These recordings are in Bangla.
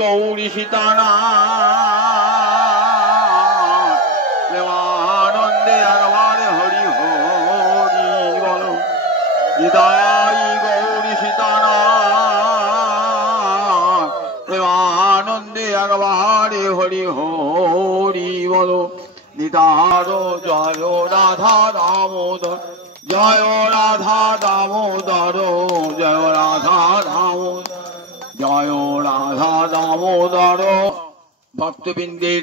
গৌরী সীতারা প্রেমানন্দে একবারে হরি হরি বলো। নিতাই গৌরী সীতারা প্রেমানন্দে একবারে হরি হরি বলো। নিতার জয় রাধা দামোদর, জয় রাধা দামোদর, জয় রাধা দামোদর, জয় রাধা দামোদর। ভক্তবৃন্দের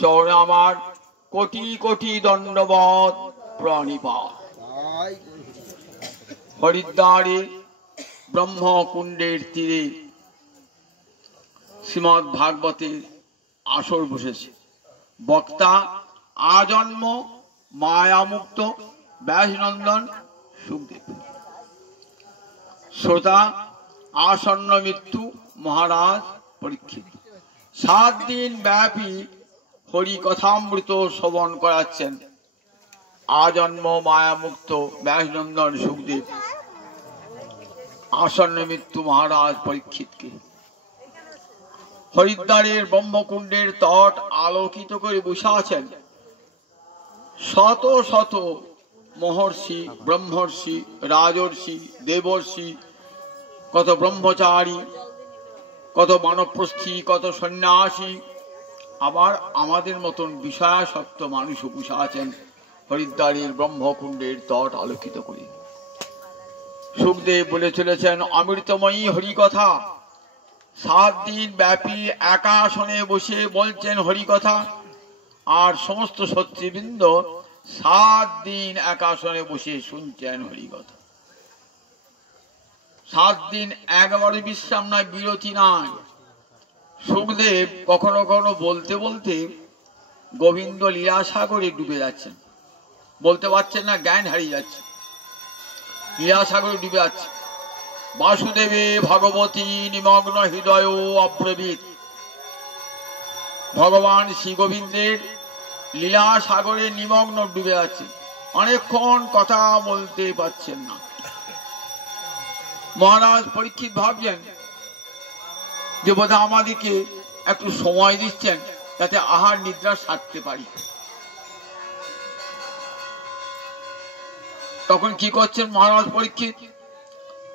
চরণে আমার কোটি কোটি দণ্ডবত প্রণিপাত। হরিদ্বারে ব্রহ্মকুণ্ডের তীরে শ্রীমদ্ ভাগবতের আসর বসেছে। বক্তা আজন্ম মায়ামুক্ত ব্যাসনন্দন সুখদেব। শ্রোতা আসন্ন মৃত্যু মহারাজ পরীক্ষিত। 7 দিন ব্যাপী হরি কথামৃত শ্রবণ করাচ্ছেন আজন্ম মায়ামুক্ত ব্যাসনন্দন সুখদেব আসন্ন মৃত্যু মহারাজ পরীক্ষিতকে। হরিদ্বারের ব্রহ্মকুণ্ডের তট আলোকিত করে বসে আছেন শত শত মহর্ষি, ব্রহ্মর্ষি, রাজর্ষি, দেবর্ষি, কত ব্রহ্মচারী, কত মানবপ্রস্থী, কত সন্ন্যাসী, আবার আমাদের মতন বিষয়াসক্ত মানুষও বসে আছেন হরিদ্বারের ব্রহ্মকুণ্ডের তট আলোকিত করে। সুখদেব বলে চলেছেন অমৃতময়ী হরিকথা। 7 দিন ব্যাপী একাসনে বসে বলছেন হরিকথা, আর সমস্ত সত্যবৃন্দ 7 দিন একাসনে বসে শুনছেন হরিকথা। 7 দিন একবারে বিশ্রাম নাই, বিরতি নাই। সুখদেব কখনো কখনো বলতে বলতে গোবিন্দ লীলাসাগরে ডুবে যাচ্ছেন, বলতে পারছেন না, জ্ঞান হারিয়ে যাচ্ছে, লীলাসাগরে ডুবে যাচ্ছে। বাসুদেবে ভগবতী নিমগ্ন হৃদয় অব্রবীত। ভগবান শ্রী গোবিন্দের লীলাসাগরে নিমগ্ন ডুবে আছে, অনেকক্ষণ কথা বলতে পারছেন না। মহারাজ পরীক্ষিত ভাবছেন যে বোধহয় আমাদেরকে একটু সময় দিচ্ছেন যাতে আহার নিদ্রা সারতে পারি। তখন কি করছেন মহারাজ পরীক্ষিত,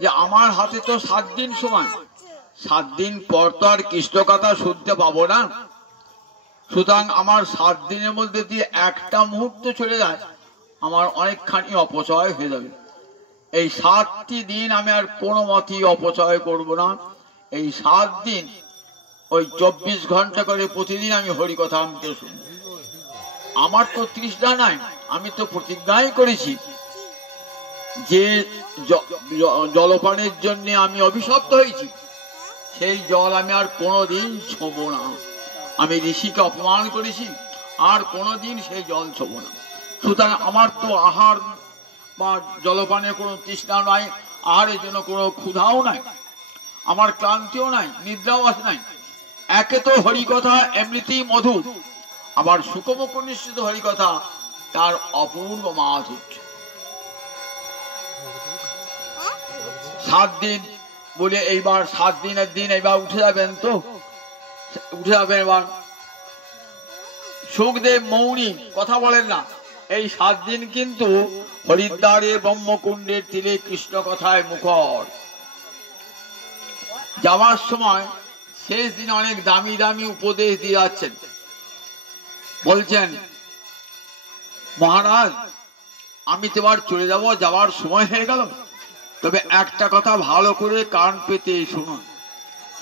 যে আমার হাতে তো 7 দিন সময়, 7 দিন পর তো আর কৃষ্ণ কথা শুনতে পাবো না, সুতরাং আমার 7 দিনের মধ্যে দিয়ে একটা মুহূর্ত চলে যায়, আমার অনেকখানি অপচয় হয়ে যাবে। এই 7টি দিন আমি আর কোনো মতেই অপচয় করব না। এই 7 দিন ওই 24 ঘন্টা করে প্রতিদিন আমি হরিকথা আনতে শুনি। আমার তো তৃষ্ণা নাই, আমি তো প্রতিজ্ঞাই করেছি যে জলপানের জন্য আমি অভিশপ্ত হয়েছি, সেই জল আমি আর কোনোদিন ছোঁব না। আমি ঋষিকে অপমান করেছি, আর কোনোদিন সেই জল ছোঁব না। সুতরাং আমার তো আহার বা জলপানের কোনো তৃষ্ণা নাই, আহারের জন্য কোনো ক্ষুধাও নাই, আমার ক্লান্তিও নাই, নিদ্রাও আসে নাই। একে তো হরিকথা এমনিতেই মধুর, আবার সুখমুখ নিশ্চিত হরিকথা তার অপূর্ব মাধুর্য। 7 দিন বলে এইবার 7 দিনের দিন এইবার উঠে যাবেন, তো উঠে যাবেন। এবার সুখদেব মৌনী, কথা বলেন না। এই 7 দিন কিন্তু হরিদ্বারের ব্রহ্মকুণ্ডের তীরে কৃষ্ণ কথায় মুখর। যাওয়ার সময় শেষ দিন অনেক দামি দামি উপদেশ দিয়ে যাচ্ছেন। বলছেন মহারাজ আমি তো এবার চলে যাব, যাওয়ার সময় হয়ে গেল, তবে একটা কথা ভালো করে কান পেতে শুনুন।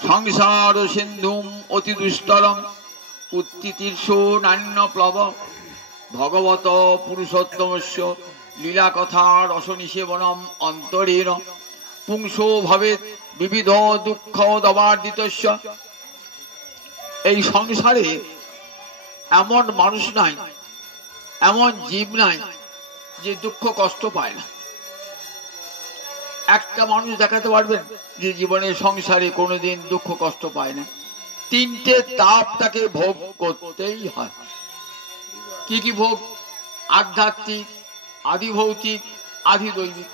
সংসার সিন্ধুম অতি দুস্তরম উত্তিতীর্ষ নান্য প্লব ভগবত পুরুষোত্তমস্য লীলা কথা রসনিষেবনম অন্তরেণ পুংসো ভবে বিবিধ দুঃখ দবার্দিতস্য। এই সংসারে এমন মানুষ নাই, এমন জীব নাই যে দুঃখ কষ্ট পায় না। একটা মানুষ দেখাতে পারবেন যে জীবনের সংসারে কোনোদিন দুঃখ কষ্ট পায় না। 3টে তাপ তাকে ভোগ করতেই হয়। কি কি ভোগ? আধ্যাত্মিক, আদি ভৌতিক, আদি দৈবিক।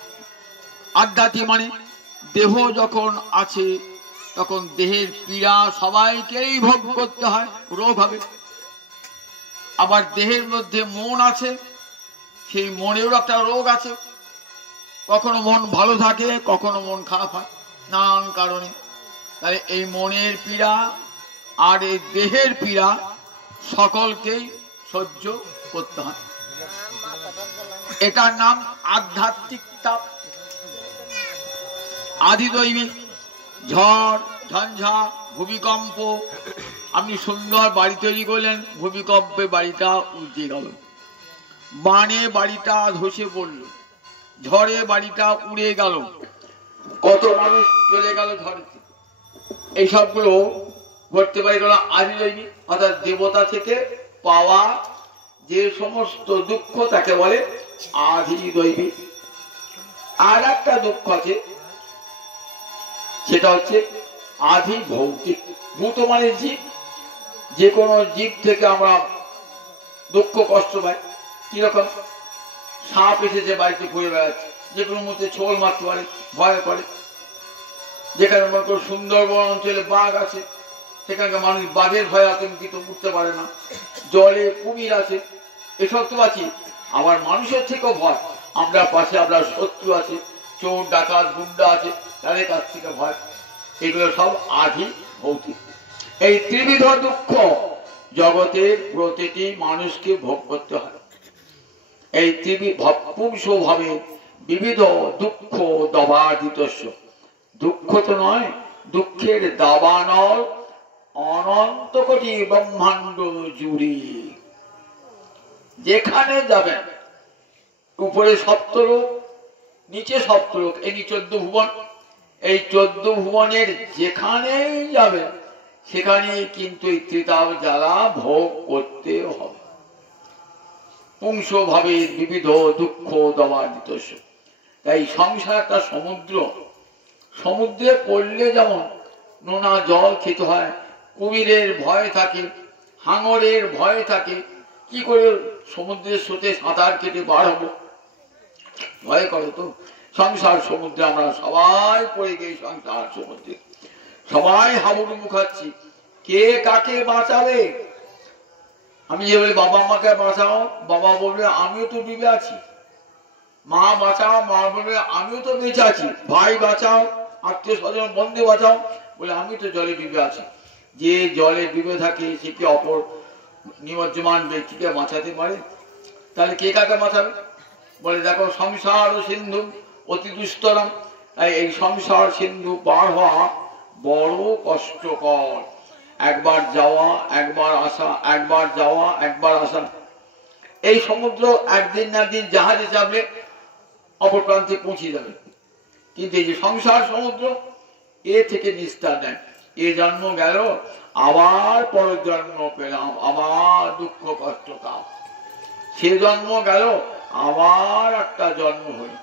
আধ্যাত্মিক মানে দেহ যখন আছে তখন দেহের পীড়া সবাইকেই ভোগ করতে হয়, রোগ হবে। আবার দেহের মধ্যে মন আছে, সেই মনেরও একটা রোগ আছে। কখনো মন ভালো থাকে, কখনো মন খারাপ হয়, নানান কারণে। তাহলে এই মনের পীড়া আর এই দেহের পীড়া সকলকেই সহ্য করতে হয়। এটার নাম আধ্যাত্মিক তাপ। আদিদৈবিক ঝড় ঝঞ্ঝা ভূমিকম্প, আপনি সুন্দর বাড়ি তৈরি করলেন, ভূমিকম্পে বাড়িটা উল্টে গেল, বানে বাড়িটা ধসে পড়ল, ঝড়ে বাড়িটা উড়ে গেল, কত মানুষ চলে গেল ঝড়েতে। এইসবগুলো ঘটতে পারে গেল আদিদৈবিক, অর্থাৎ দেবতা থেকে পাওয়া যে সমস্ত দুঃখ তাকে বলে আদিদৈবিক। আর একটা দুঃখ আছে, সেটা হচ্ছে আদি ভৌতিক। ভূত মানে জীব, যে কোনো জীব থেকে আমরা দুঃখ কষ্ট পাই। কিরকম? সাপ এসেছে বাড়িতে ঘুরে বেড়াচ্ছে, যে কোনো মুহূর্তে ছোল মারতে পারে, ভয় করে। যেখানে মনে করো সুন্দরবন অঞ্চলে বাঘ আছে, সেখানকার মানুষ বাঘের ভয়ে আতঙ্কিত, উঠতে পারে না। জলে কুমির আছে, এসব তো আছে। আবার মানুষের থেকেও ভয়, আমরা পাশে আপনার শত্রু আছে, চোর ডাকাত গুন্ডা আছে, তাদের কাছ থেকে ভয়। এগুলো সব আদি ভৌতিক। এই ত্রিবিধ দুঃখ জগতের প্রতিটি মানুষকে ভোগ করতে হয়। এই পুংস ভাবে বিবিধ দুঃখ দবাদিতস্য। দুঃখ তো নয়, দুঃখের দাবানল অনন্ত কোটি ব্রহ্মাণ্ড জুড়ে। যেখানে যাবেন, উপরে সপ্তলোক, নিচে সপ্তলোক, এই 14 ভুবন। এই 14 ভুবনের যেখানেই যাবেন, সেখানে কিন্তু এই ত্রিতাপ জ্বালা ভোগ করতে হবে। পুংস ভাবে বিবিধ দুঃখ দবাদিতস্য। তাই সংসারটা সমুদ্র, সমুদ্রে পড়লে যেমন নোনা জল খেতে হয়, কুমিরের ভয় থাকে, হাঙরের ভয় থাকে, কি করে সমুদ্রের স্রোতে সাঁতার কেটে বার হবো, ভয় করে তো। সংসার সমুদ্রে আমরা সবাই পড়ে গিয়ে সংসার সমুদ্রে সবাই হাবুডুবু মুখাচ্ছি। কে কাকে বাঁচাবে? আমি যে বলি বাবা মাকে বাঁচাও, বাবা বলবে আমিও তো ডুবে আছি। মা বাঁচাও, মা বলবে আমিও তো বেঁচে আছি। ভাই বাঁচাও, আত্মীয় স্বজন বন্ধু বাঁচাও, বলে আমি তো জলে ডুবে আছি। যে জলে ডুবে থাকে সে কি অপর নিমজ্জমান ব্যক্তিকে বাঁচাতে পারে? তাহলে কে কাকে বাঁচাবে? বলে দেখো সংসার সিন্ধু অতি দুস্তরম। এই সংসার সিন্ধু পার হওয়া বড় কষ্টকর। একবার যাওয়া একবার আসা, একবার যাওয়া একবার আসা। এই সমুদ্র একদিন না একদিন জাহাজে চাপলে অপর প্রান্তে পৌঁছে যাবে। কিন্তু এই যে সংসার সমুদ্র, এ থেকে নিস্তার নেই। এ জন্ম গেল, আবার পরের জন্ম পেলাম, আবার দুঃখ কষ্ট কাম। সে জন্ম গেল, আবার একটা জন্ম হইল।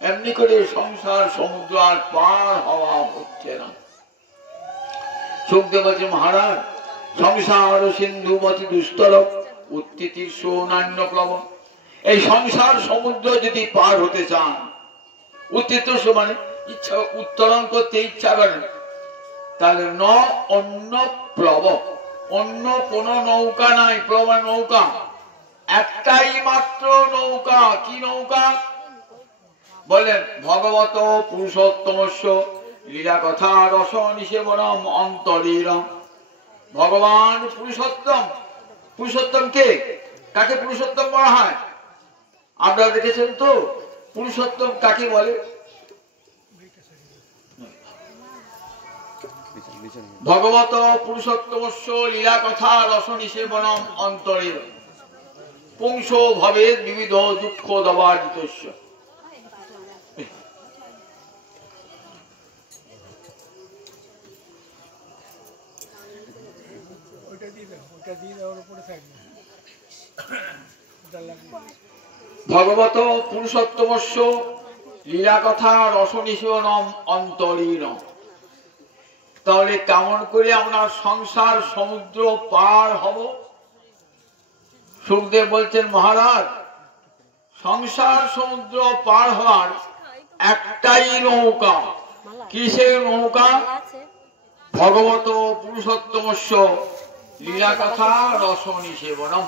এমনি করে সংসার সমুদ্র আর পার হওয়া হচ্ছে না। সুখদেব বলছে মহারাজ, সংসার সিন্ধু মতি দুস্তর উত্তিতির সোনান্য প্লবন। এই সংসার সমুদ্র যদি পার হতে চান, উত্তিত মানে ইচ্ছা, উত্তরণ করতে ইচ্ছা করেন, তাহলে ন অন্য প্লব, অন্য কোন নৌকা নাই। প্লব নৌকা, একটাই মাত্র নৌকা। কি নৌকা? বলেন ভগবত পুরুষোত্তমস্য লীলা কথা রস নিষেবনম অন্তরীরম। ভগবান পুরুষোত্তম। পুরুষোত্তম কে? কাকে পুরুষোত্তম বলা হয়? আপনারা দেখেছেন তো পুরুষোত্তম কাকে বলে? ভগবত পুরুষোত্তমস্য লীলা কথা রস নিষেবনম অন্তরীরম পুংস ভবে বিবিধ দুঃখ দবাদিতস্য। ভগবত পুরুষোত্তমস্য লীলা কথা রস নিষেবনম অন্তরীরম। তাহলে কেমন করে আমরা সংসার সমুদ্র পার হব? সুখদেব বলছেন মহারাজ, সংসার সমুদ্র পার হওয়ার একটাই নৌকা। কিসের নৌকা? ভগবত পুরুষোত্তমস্য লীলা কথা রসনি সেবনম।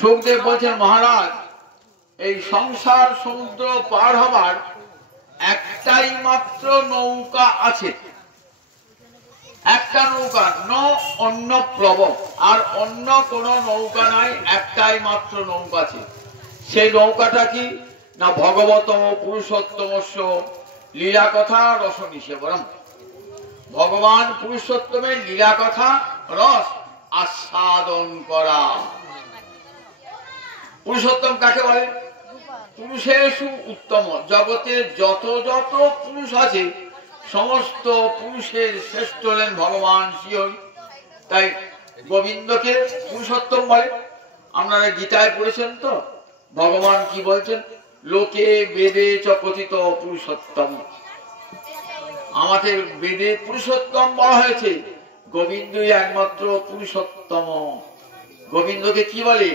সুখদেব বলছেন, মহারাজ এই সংসার সমুদ্র পার হবার একটাই মাত্র নৌকা আছে, একটা নৌকা, অন্য প্লব, আর অন্য কোন নৌকা নাই, একটাই মাত্র নৌকা আছে। সেই নৌকাটা কি না ভগবতম পুরুষোত্তমস্য লীলা কথা রসনি সেবনম। ভগবান পুরুষোত্তমের লীলা কথা রস আস্বাদন করা। পুরুষোত্তম কাকে বলে? পুরুষেষু উত্তম। জগতে যত যত পুরুষ আছে সমস্ত পুরুষের শ্রেষ্ঠ হলেন ভগবান শ্রীহরি। তাই গোবিন্দকে পুরুষোত্তম বলে। আপনারা গীতায় পড়েছেন তো, ভগবান কি বলছেন? লোকে বেদে চ কথিত পুরুষোত্তম। আমাদের বেদে পুরুষোত্তম বলা হয়েছে, গোবিন্দই একমাত্র পুরুষোত্তম। গোবিন্দকে কি বলে?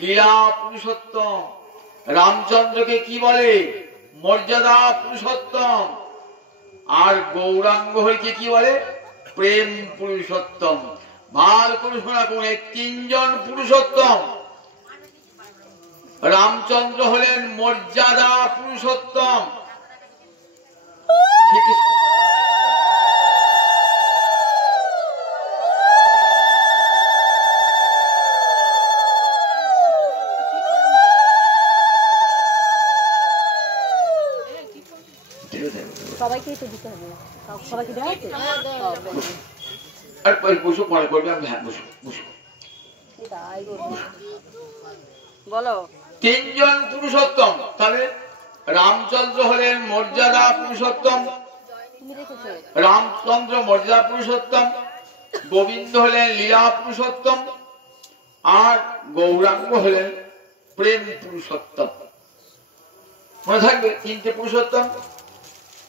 লীলা পুরুষোত্তম। রামচন্দ্রকে কি বলে? মর্যাদা পুরুষোত্তম। আর গৌরাঙ্গ হরিকে কি বলে? প্রেম পুরুষোত্তম। ভালো করে শোনা, কোন তিনজন পুরুষোত্তম। রামচন্দ্র হলেন মর্যাদা পুরুষোত্তম, সবাইকে তো দিতে হবে, সবাইকে দেওয়া আছে। আর বসো, পরে করবে। আমি হ্যাঁ বসো বসো। বলো। তিনজন পুরুষোত্তম, তাহলে রামচন্দ্র হলেন মর্যাদা পুরুষোত্তম, রামচন্দ্র মর্যাদা পুরুষোত্তম, গোবিন্দ হলেন লীলা পুরুষোত্তম, আর গৌরাঙ্গ হলেন প্রেম পুরুষোত্তম। মনে থাকবে তিনটে পুরুষোত্তম।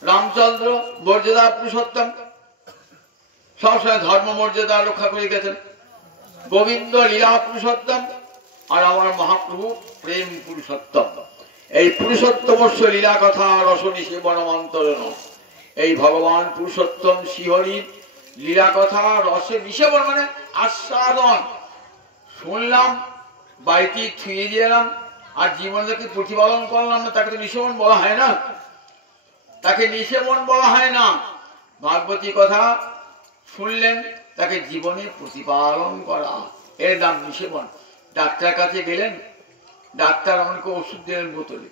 রামচন্দ্র মর্যাদা পুরুষোত্তম, সবসময় ধর্ম মর্যাদা রক্ষা করে গেছেন। গোবিন্দ লীলা পুরুষোত্তম, আর আমার মহাপ্রভু প্রেম পুরুষোত্তম। এই পুরুষোত্তমস্য লীলা কথা রসনি সেবনমন্তরণ। এই ভগবান পুরুষোত্তম শ্রীহরির লীলা কথা রসে নিষেবন মানে আস্বাদন। শুনলাম, বাড়িতে থুয়ে দিলাম, আর জীবনটাকে প্রতিপালন করলাম না, তাকে তো নিষেবন বলা হয় না। তাকে নিষেবন বলা হয় না। ভাগবতী কথা শুনলেন, তাকে জীবনে প্রতিপালন করা, এর নাম নিষেবন। ডাক্তার কাছে গেলেন, ডাক্তার আমাকে ওষুধ দিলেন বোতলে,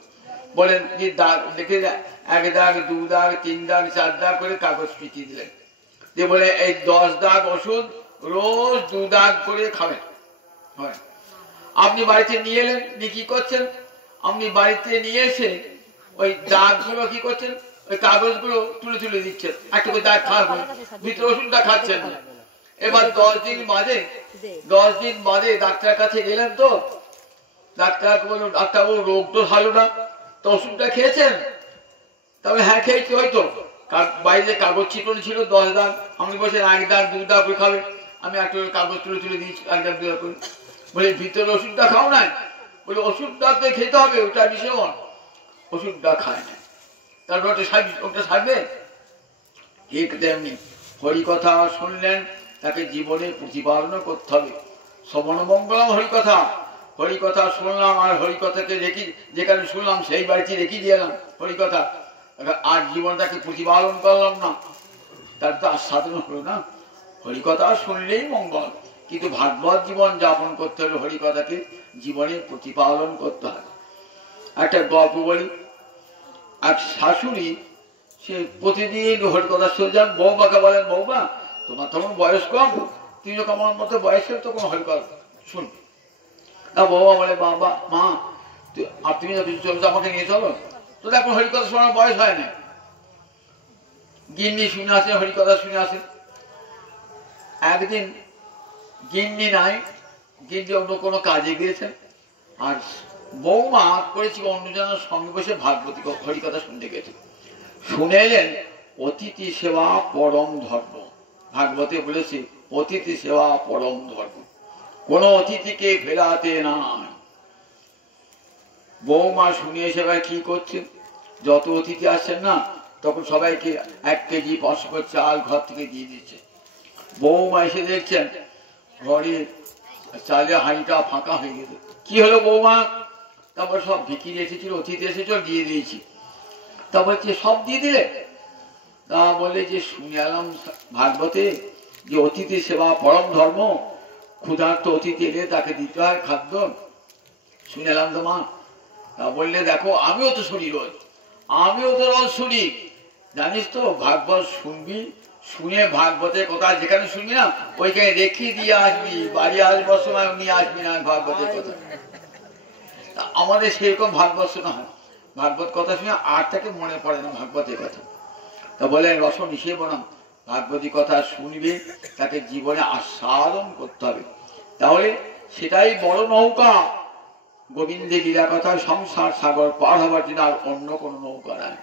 বলেন যে দাগ দেখে 1 দাগ 2 দাগ 3 দাগ 4 দাগ করে কাগজ পিটিয়ে দিলেন, দিয়ে বলে এই 10 দাগ ওষুধ রোজ 2 দাগ করে খাবেন। আপনি বাড়িতে নিয়ে এলেন, নিয়ে কি করছেন? আপনি বাড়িতে নিয়ে এসে ওই দাগগুলো কি করছেন? ওই কাগজগুলো তুলে তুলে দিচ্ছেন, একটা করে দাগ খাবেন, ভিতরে ওষুধটা খাচ্ছেন না। এবার 10 দিন বাদে ডাক্তার কাছে গেলেন, তো ডাক্তার বলল, ডাক্তারবাবু রোগ তো ভালো না, তো ওষুধটা খেয়েছেন? তবে হ্যাঁ খেয়েছি। হয়তো বাইরে কাগজ ছিটন ছিল 10 দাগ, আপনি বলছেন 1 দাগ 2 দাগ করে খাবে, আমি একটা কাগজ তুলে তুলে দিয়েছি 1 দাগ 2 দাগ করে। বলে ভিতরে ওষুধটা খাও না? বলে ওষুধটা তো খেতে হবে, ওটা নিষেবন। ওষুধটা খায় না, তারপর ওটা সারবে। ঠিক তেমনি হরিকথা শুনলেন, তাকে জীবনে প্রতিপালন করতে হবে। শ্রবণ মঙ্গলম হরিকথা। হরিকথা শুনলাম, আর হরিকথাকে রেখে, যেখানে শুনলাম সেই বাড়িতে রেখে দিলাম হরিকথা, আর জীবনটাকে প্রতিপালন করলাম না, তার তো আস্বাদন হলো না। হরিকথা শুনলেই মঙ্গল, কিন্তু ভাগবত জীবন যাপন করতে হলে হরিকথাকে জীবনে প্রতিপালন করতে হবে। একটা গল্প বলি। এক শাশুড়ি, সে প্রতিদিন হরিকথা শুনে যান। বৌমাকে বলেন, বৌমা তোমার তখন বয়স কম, তুমি যখন আমার মতো বয়সের তখন হরিকথা শুনবে না। বৌমা বলে, বাবা মা তুমি আমাকে নিয়ে চলো, তো এখন হরিকথা শোনার বয়স হয় না। গিন্নি শুনে আসে, হরিকথা শুনে আসে। একদিন গিন্নি নাই, গিন্নি অন্য কোনো কাজে গিয়েছেন, আর বৌমা করেছি অন্যজনের সঙ্গে বসে ভাগবতী হরিকথা শুনতে গেছে। শুনে এলেন, অতিথি সেবা পরম ধর্ম। ভাগবতে বলেছে অতিথি সেবা পরম ধর্ম। কোন অতিথিকে ফেরাতে নাই। বৌমা শুনিয়ে সবাই কি করছেন, যত অতিথি আসছেন না তখন সবাইকে 1 কেজি 500 করে চাল ঘর থেকে দিয়ে দিচ্ছে। বৌমা এসে দেখছেন ঘরে চালের হাঁড়িটা ফাঁকা হয়ে গেছে। কি হলো বৌমা? তারপর সব ভিখিরি এসেছিল, অতিথি এসেছিল, দিয়ে দিয়েছি। তা বলছে সব দিয়ে দিলে? তা বলে যে শুনে এলাম ভাগবতে যে অতিথি সেবা পরম ধর্ম, ক্ষুধার্ত অতিথি এলে তাকে দিতে হয় খাদ্য, শুনে এলাম তো মা। তা বললে দেখো আমিও তো শুনি রোজ, আমিও তো রোজ শুনি, জানিস তো ভাগবত শুনবি, শুনে ভাগবতের কথা যেখানে শুনবি না ওইখানে রেখে দিয়ে আসবি, বাড়ি আসবার সময় নিয়ে আসবি না ভাগবতের কথা। আমাদের সেরকম ভাগবত শোনা হয়, ভাগবত কথা শুনে আর তাকে মনে পড়ে না ভাগবতের কথা। তা বলে রস নিষেবনম, ভাগবতী কথা শুনবে তাকে জীবনে আস্বাদন করতে হবে, তাহলে সেটাই বড় নৌকা। গোবিন্দের লীলা কথা সংসার সাগর পার হবার জন্য আর অন্য কোন নৌকা নাই।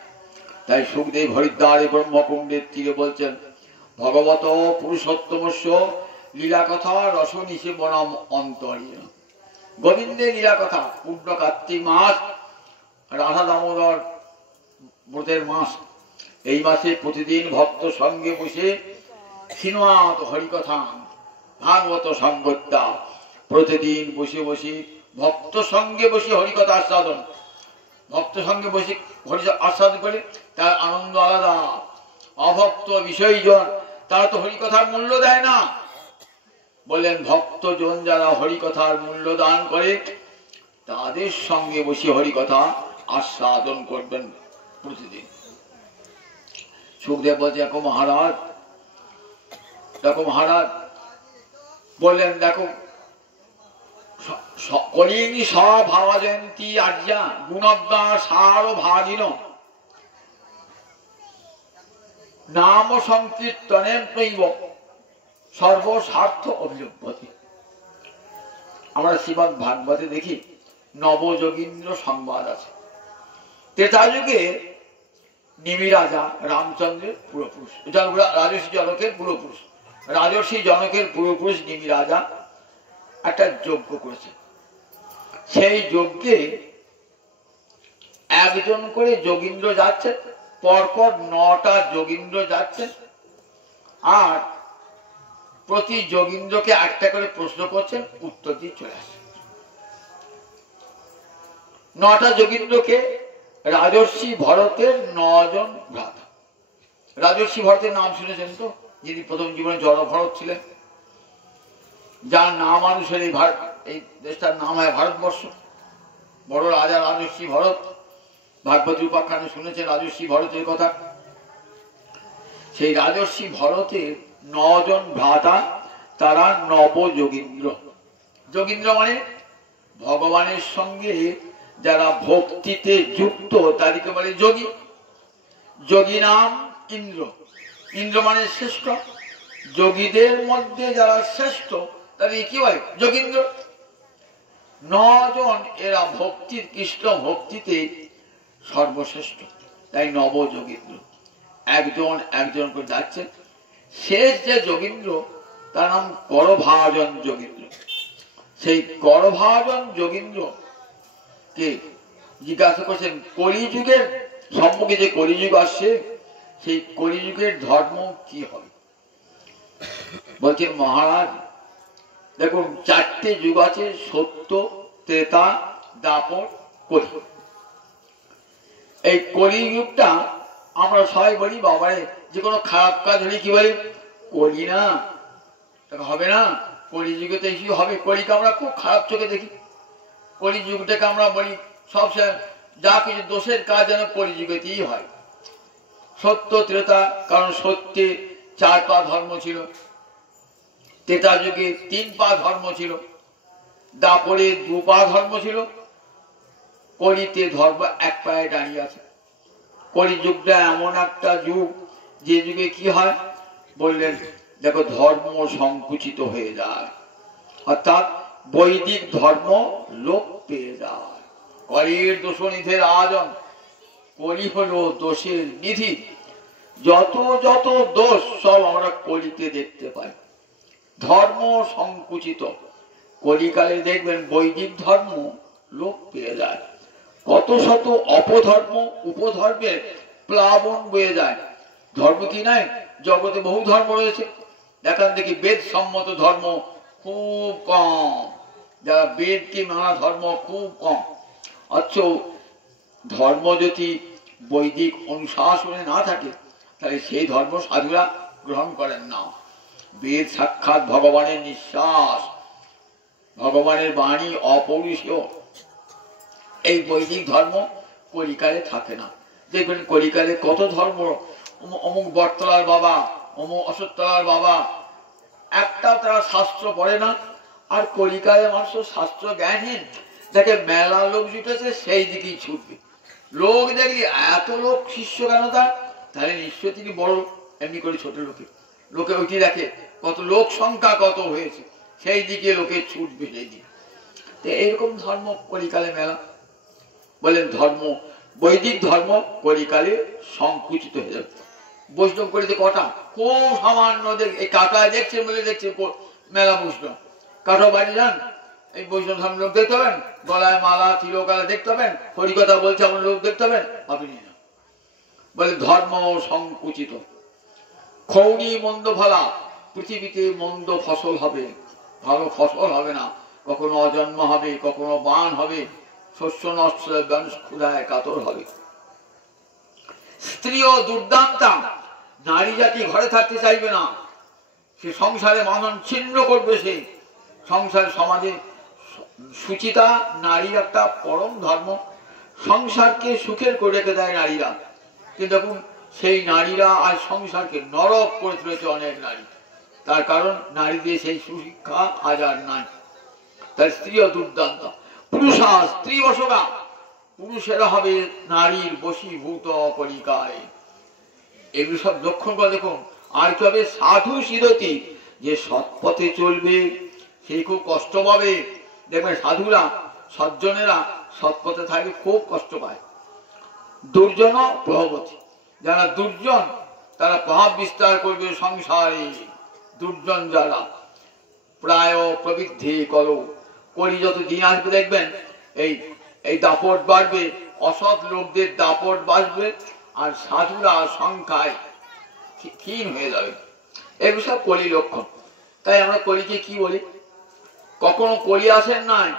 তাই সুখদেব হরিদ্বারে ব্রহ্মকুণ্ডের তীরে বলছেন ভগবত পুরুষোত্তমস্য লীলা কথা রস নিষেবনম অন্তরীয়। গোবিন্দের লীলা কথা, পূর্ণ কার্তিক মাস, রাধা দামোদর ব্রতের মাস, এই মাসে প্রতিদিন ভক্ত সঙ্গে বসে শ্রীনাথ হরিকথা ভাগবত সংগত্যা, প্রতিদিন বসে বসে ভক্ত সঙ্গে বসে হরিকথা আস্বাদন, ভক্ত সঙ্গে বসে হরি আস্বাদন করে তার আনন্দ আলাদা। অভক্ত বিষয়জন তারা তো হরিকথার মূল্য দেয় না। বললেন ভক্তজন যারা হরিকথার মূল্য দান করে তাদের সঙ্গে বসে হরিকথা আস্বাদন করবেন প্রতিদিন। সুখদেব বলছে দেখো মহারাজ, দেখো মহারাজ, বললেন দেখো কলিনী স্বভাবা জয়ন্তী আর্যা গুণজ্ঞা সার ভাগিন নাম সংকীর্তনের নৈব সর্বস্বার্থ অভিলভ্যতে। আমরা শ্রীমদ্ ভাগবতে দেখি নবযোগীন্দ্র সংবাদ আছে। ত্রেতা যুগে নিমি রাজা রামচন্দ্রের পূর্বপুরুষ, রাজর্ষি জনকের পূর্বপুরুষ, রাজর্ষি জনকের পূর্বপুরুষ নিমি রাজা একটা যজ্ঞ করেছে। সেই যজ্ঞে একজন করে যোগীন্দ্র যাচ্ছেন, পরপর 9টা যোগীন্দ্র যাচ্ছেন, আর প্রতি যোগীন্দ্রকে একটা করে প্রশ্ন করছেন, উত্তর দিয়ে চলে আসছেন। 9টা যোগীন্দ্রকে রাজর্ষি ভরতের 9 জন ভ্রাতা। রাজর্ষি ভরতের নাম শুনেছেন তো, যিনি প্রথম জীবনে জড় ভরত ছিলেন, যার নাম অনুসারে এই দেশটার নাম হয় ভারতবর্ষ। বড় রাজা রাজর্ষি ভরত, ভাগবতী উপাখ্যানে শুনেছেন রাজর্ষি ভরতের কথা। সেই রাজর্ষি ভরতের 9 জন ভ্রাতা, তারা নবযোগীন্দ্র। যোগীন্দ্র মানে ভগবানের সঙ্গে যারা ভক্তিতে যুক্ত তাদেরকে বলে যোগী। যোগী নাম ইন্দ্র, ইন্দ্র মানে শ্রেষ্ঠ। যোগীদের মধ্যে যারা শ্রেষ্ঠ তাদের কি হয়? যোগীন্দ্র। 9 জন এরা ভক্তির, কৃষ্ণ ভক্তিতে সর্বশ্রেষ্ঠ, তাই নবযোগীন্দ্র। একজন একজন করে যাচ্ছেন। শেষ যে যোগীন্দ্র তার নাম করভাজন যোগীন্দ্র। সেই করভাজন যোগীন্দ্র কে জিজ্ঞাসা করছেন কলিযুগের সম্মুখে যে কলিযুগ আসছে সেই কলিযুগের ধর্ম কি হবে। বলছেন মহারাজ দেখুন 4টে যুগ আছে, সত্য, ত্রেতা, দাপর, কলি। এই কলিযুগটা আমরা সবাই বলি বাবারে যে কোনো খারাপ কাজ হলে কি বলে কলি না, হবে না, কলিযুগে তো কি হবে। কলিকে আমরা খুব খারাপ চোখে দেখি। কলিযুগটাকে আমরা বলি সবসময় যা কিছু দোষের কাজ যেন কলিযুগেতেই হয়। সত্য ত্রেতা, কারণ সত্যে 4 পা ধর্ম ছিল, ত্রেতা যুগে 3 পা ধর্ম ছিল, দাপরে 2 পা ধর্ম ছিল, কলিতে ধর্ম 1 পায়ে দাঁড়িয়ে আছে। কলিযুগটা এমন একটা যুগ যে যুগে কি হয় বললেন দেখো ধর্ম সংকুচিত হয়ে যায়, অর্থাৎ বৈদিক ধর্ম লোপ পেয়ে যায়। কলির দোষনিধের আজন, কলি হলো দোষের নিধি। যত যত দোষ সব আমরা কলিতে দেখতে পাই। ধর্ম সংকুচিত, কলিকালে দেখবেন বৈদিক ধর্ম লোপ পেয়ে যায়, কত শত অপধর্ম উপধর্মের প্লাবন বয়ে যায়। ধর্ম কি নাই, জগতে বহু ধর্ম রয়েছে, দেখান দেখি বেদ সম্মত ধর্ম খুব কম, যারা বেদকে মানা ধর্ম খুব কম। অথচ ধর্ম যদি বৈদিক অনুশাসনে না থাকে তাহলে সেই ধর্ম সাধুরা গ্রহণ করেন না। বেদ সাক্ষাৎ ভগবানের নিঃশ্বাস, ভগবানের বাণী অপৌরুষীয়। এই বৈদিক ধর্ম কলিকালে থাকে না। দেখবেন কলিকালে কত ধর্ম, অমুক বটতলার বাবা, অমুক অশ্বত্থতলার বাবা, একটাও তারা শাস্ত্র পড়ে না। আর কলিকালে মানুষ শাস্ত্র জ্ঞানহীন, দেখে মেলা লোক জুটেছে সেই দিকেই ছুটবে। লোক দেখলি এত লোক শিষ্য কেন তার, তাহলে নিশ্চয় তিনি বড়। এমনি করে ছোট লোকে ওইটি দেখে কত লোক সংখ্যা কত হয়েছে, সেই দিকে লোকে ছুটবে সেই দিকে। তো এইরকম ধর্ম কলিকালে মেলা। বলেন ধর্ম, বৈদিক ধর্ম কলিকালে সংকুচিত হয়ে যাবে। বৈষ্ণব করিতে কটা খুব সামান্য, এই কাটায় দেখছে বলে দেখছে মেলা বৈষ্ণব। কাঠা বাড়ি যান, এই বৈষ্ণব ধর্ম লোক দেখতে হবেন, গলায় মালা চিরকালে দেখতে হবেন, হরিকথা বলছে এমন লোক দেখতে হবেন, ভাবিনি না। বলে ধর্ম সংকুচিত। খৌনি মন্দ ফলা, পৃথিবীতে মন্দ ফসল হবে, ভালো ফসল হবে না। কখনো অজন্ম হবে, কখনো বান হবে, শস্য নষ্ট, বংশ ক্ষুধায় কাতর হবে। স্ত্রী ও দুর্দান্তা, নারী জাতি ঘরে থাকতে চাইবে না, সে সংসারে বাঁধন ছিন্ন করবে। সে সংসার সমাজে সুচিতা নারীর একটা পরম ধর্ম, সংসারকে সুখের করে রেখে দেয় নারীরা। কিন্তু দেখুন সেই নারীরা আজ সংসারকে নরক করে তুলেছে অনেক নারী। তার কারণ নারীদের সেই সুশিক্ষা আজ আর নাই। তার স্ত্রী ও দুর্দান্ত। পুরুষা স্ত্রী বসবা, পুরুষেরা হবে নারীর বশীভূত কলিকায়। এগুলো সব লক্ষণ করে দেখুন। আর কি হবে, সাধু সিরতি, যে সৎপথে চলবে সেই খুব কষ্ট পাবে। দেখবেন সাধুরা সজ্জনেরা সৎপথে থাকলে খুব কষ্ট পায়। দুর্জন প্রভাবতী, যারা দুর্জন তারা প্রভাব বিস্তার করবে সংসারে। দুর্জন যারা প্রায় প্রবৃদ্ধি করো, কলি যত দিন আসবে দেখবেন এই দাপট বাড়বে, অসৎ লোকদের দাপট বাড়বে, আর সাধুরা সংখ্যায় ক্ষীণ হয়ে যাবে। এগুলো সব কলি লক্ষণ। তাই আমরা কলিকে কি বলি, কখনো কলি আসেন নাই,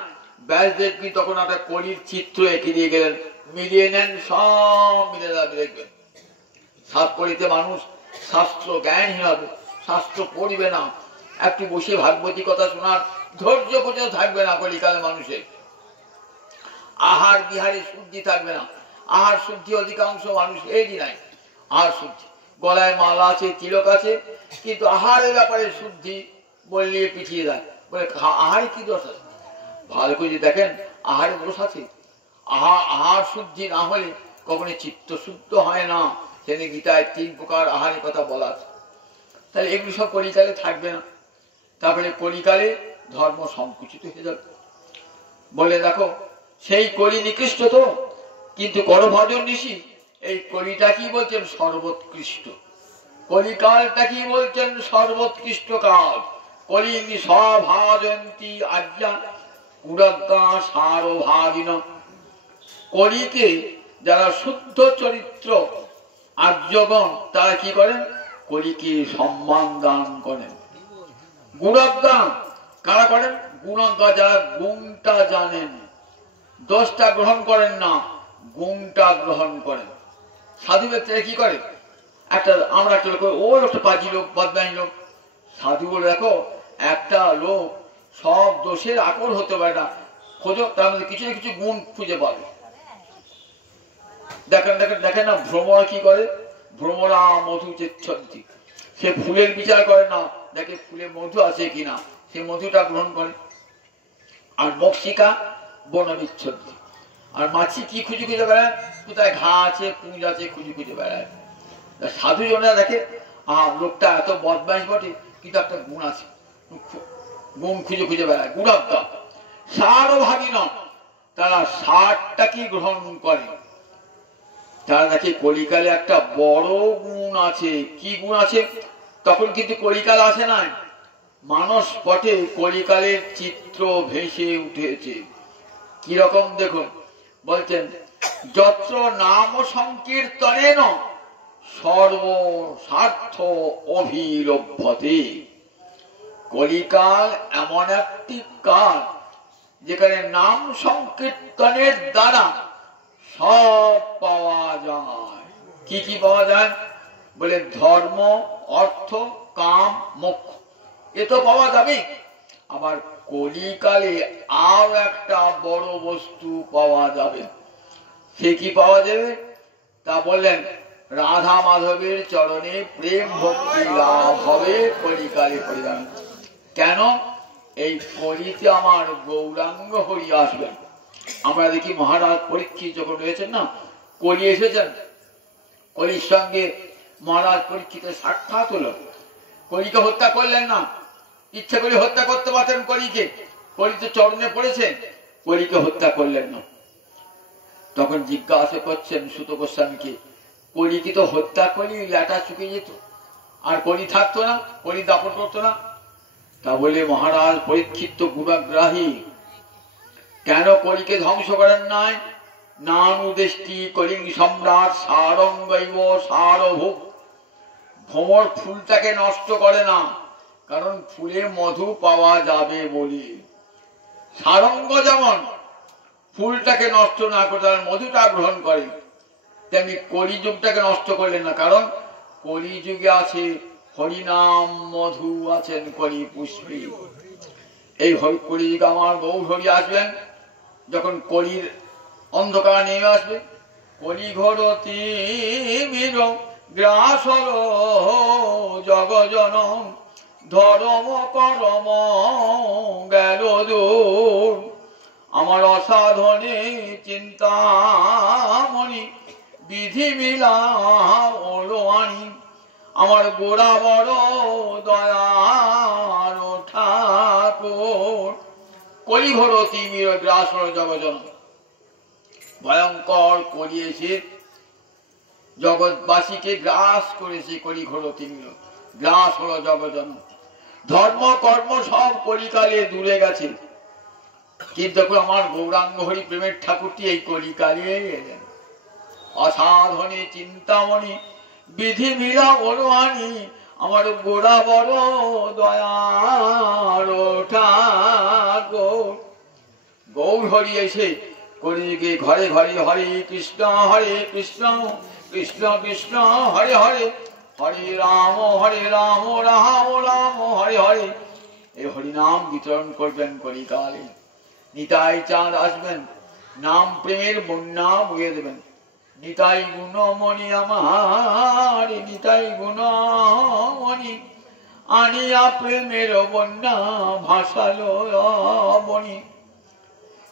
ব্যাসদেব কি তখন একটা কলির চিত্র এঁকে দিয়ে গেলেন, মিলিয়ে নেন, সব মিলে যাবে। দেখবেন সাত কলিতে মানুষ শাস্ত্র জ্ঞানহীন হবে, শাস্ত্র পড়বে না, একটু বসে ভাগবতী কথা শোনার ধৈর্য পর্যন্ত থাকবে না কলিকালে মানুষের। আহার বিহারে শুদ্ধি থাকবে না। আহার শুদ্ধি অধিকাংশ মানুষ এরই নাই। আহার শুদ্ধি, গলায় মালা আছে, তিলক আছে, কিন্তু আহারের ব্যাপারে শুদ্ধি বললে পিছিয়ে যায়। বলে আহারে কি দোষ আছে, ভালো করে দেখেন আহারে দোষ আছে। আহার শুদ্ধি না হলে কখনো চিত্ত শুদ্ধ হয় না। সেদিন গীতায় 3 প্রকার আহারের কথা বলা আছে। তাহলে এগুলো সব কলিকালে থাকবে না। তারপরে কলিকালে ধর্ম সংকুচিত হয়ে যাবে। বলে দেখো সেই কলি নিকৃষ্ট তো, কিন্তু করভজন ঋষি এই কলিটা কি বলছেন, সর্বোৎকৃষ্ট। কলিকালটা কি বলছেন, সর্বোৎকৃষ্ট কাল। কলি সভাজন্তী আজ্ঞা উরজ্ঞা সারভাগিন। কলিকে যারা শুদ্ধ চরিত্র আর্যগণ তারা কি করেন, কলিকে সম্মান দান করেন। গুণজ্ঞা কারা করেন, গুণজ্ঞা যারা গুণটা জানেন, দোষটা গ্রহণ করেন না, গুণটা গ্রহণ করেন। সাধু ব্যক্তিরা কি করে, আমরা একটা লোক, ও লোকটা পাজি লোক, বদমাইশ লোক। সাধু বলে দেখো একটা লোক সব দোষের আকর হতে পারে না, খোঁজো তার মধ্যে কিছু না কিছু গুণ খুঁজে পাবে। দেখেন দেখেন দেখেন না ভ্রমরা কি করে, ভ্রমরা মধু চেচ্ছন্তি, সে ফুলের বিচার করে না, দেখে ফুলে মধু আছে কিনা, সে মধুটা গ্রহণ করে। আর মক্ষিকা বন বিচ্ছন্তি, আর মাছি কি খুঁজে খুঁজে বেড়ায়, কোথায় ঘা আছে পুঁজ আছে খুঁজে খুঁজে বেড়ায়। সাধু জনেরা দেখে লোকটা এত বদমাইশ বটে কিন্তু একটা গুণ আছে, গুণ খুঁজে খুঁজে বেড়ায়। গুণাজ্ঞা সারভাগী নন, তারা সারটাকে গ্রহণ করে। তারা দেখে কলিকালে একটা বড় গুণ আছে। কি গুণ আছে, তখন কিন্তু কলিকাল আসে নাই, মানস পটে কলিকালের চিত্র ভেসে উঠেছে। কিরকম দেখুন, বলছেন যত্র নাম সংকীর্তনেন সর্ব স্বার্থ অভিলভ্যতে। কলিকাল এমন একটি কাল যেখানে নাম সংকীর্তনের দ্বারা সব পাওয়া যায়। কি কি পাওয়া যায় বলে, ধর্ম, অর্থ, কাম, মোক্ষ, এ তো পাওয়া যাবে। আবার কলিকালে আর একটা বড় বস্তু পাওয়া যাবে। সে কি পাওয়া যাবে তা বললেন, রাধা মাধবের চরণে প্রেম ভক্তি লাভ হবে কলিকালে পরিধান। কেন? এই কলিতে আমার গৌরাঙ্গ হরি আসবেন। আমরা দেখি মহারাজ পরীক্ষিত যখন রয়েছেন না, কলি এসেছেন, কলির সঙ্গে মহারাজ পরীক্ষিতের সাক্ষাৎ হলো। কলিকে হত্যা করলেন না, ইচ্ছা করে হত্যা করতে পারতেন কলিকে, কলি তো চরণে পড়েছেন, কলিকে হত্যা করলেন না। তখন জিজ্ঞাসা করছেন সুত গোস্বামীকে, কলিকে তো হত্যা করি ল্যাটা শুকিয়ে যেত, আর কলি থাকতো না, কলি দাপন করতো না। তা বলে মহারাজ পরীক্ষিত গুণাগ্রাহী, কেন কলিকে ধ্বংস করেন নাই? নানুদেষ্টি কলিং সম্রাট সারঙ্গৈব সারভূপ। ভ্রমর ফুলটাকে নষ্ট করে না, কারণ ফুলে মধু পাওয়া যাবে বলে। সারঙ্গ যেমন ফুলটাকে নষ্ট না করে তার মধুটা গ্রহণ করে, তেমনি কলিযুগটাকে নষ্ট করলেন না, কারণ কলিযুগে আছে হরিনাম মধু, আছেন কলি পুষ্পী। এই কলিযুগে আমার গৌর হরি আসবেন, যখন কলির অন্ধকার নেমে আসবে। কলি ঘোর তিমির গ্রাসল জগজন ধর্ম করম গেল দূর। আমার অসাধনে চিন্তামণি বিধি মিলা ওলো আনি। আমার গোড়া বড় দয়ার ঠাকুর। কলি ঘোর তিমির গ্রাসল জগজন, ভয়ঙ্কর কলি এসে জগৎবাসীকে গ্রাস করেছে। কলি ঘোর তিমির গ্রাস হলো জগজন। ধর্ম কর্ম সব কলিকালে দূরে গেছে, কিন্তু আমার গৌরাঙ্গ হরি প্রেমের ঠাকুরটি এই কলিকালে এলেন। অসাধনে চিন্তামণি বিধি মিলা অনুহানি। আমার গোড়া বড় দয়ার ঠাকুর। গৌর হরি এসে কলিযুগে ঘরে ঘরে হরে কৃষ্ণ কৃষ্ণ কৃষ্ণ হরে হরে, হরে রাম রাম রাম হরে হরে। এই হরিনাম বিতরণ করবেন কলিকালে। নিতাই চাঁদ আসবেন, নাম প্রেমের বন্যা বয়ে দেবেন। নিতাই গুণমণি আমার, নিতাই গুণমণি আনিয়া প্রেমের বন্যা ভাসালো বনি।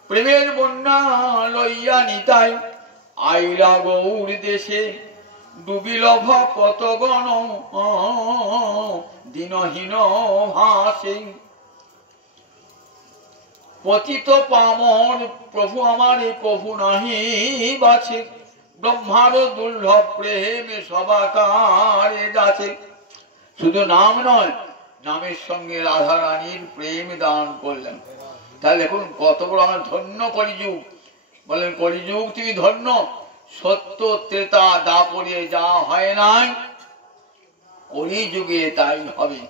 প্রেমের বন্যা লইয়া নিতাই আইলা গৌর দেশে। ডুবিল কত গণ দিনহীন ভাসে। পতিত পামর প্রভু আমার কভু নাহি বাছে। ব্রহ্মার দুর্লভ প্রেমে সবাকারে যাচ্ছে। শুধু নাম নয়, নামের সঙ্গে রাধা রানীর প্রেম দান করলেন। তাহলে দেখুন কত বড় আমার ধন্য কলিযুগ। বলেন কলিযুগ তুমি ধন্য। সত্য ত্রেতা দাপরে যা হয় নাই, কলিযুগে তাই হবে।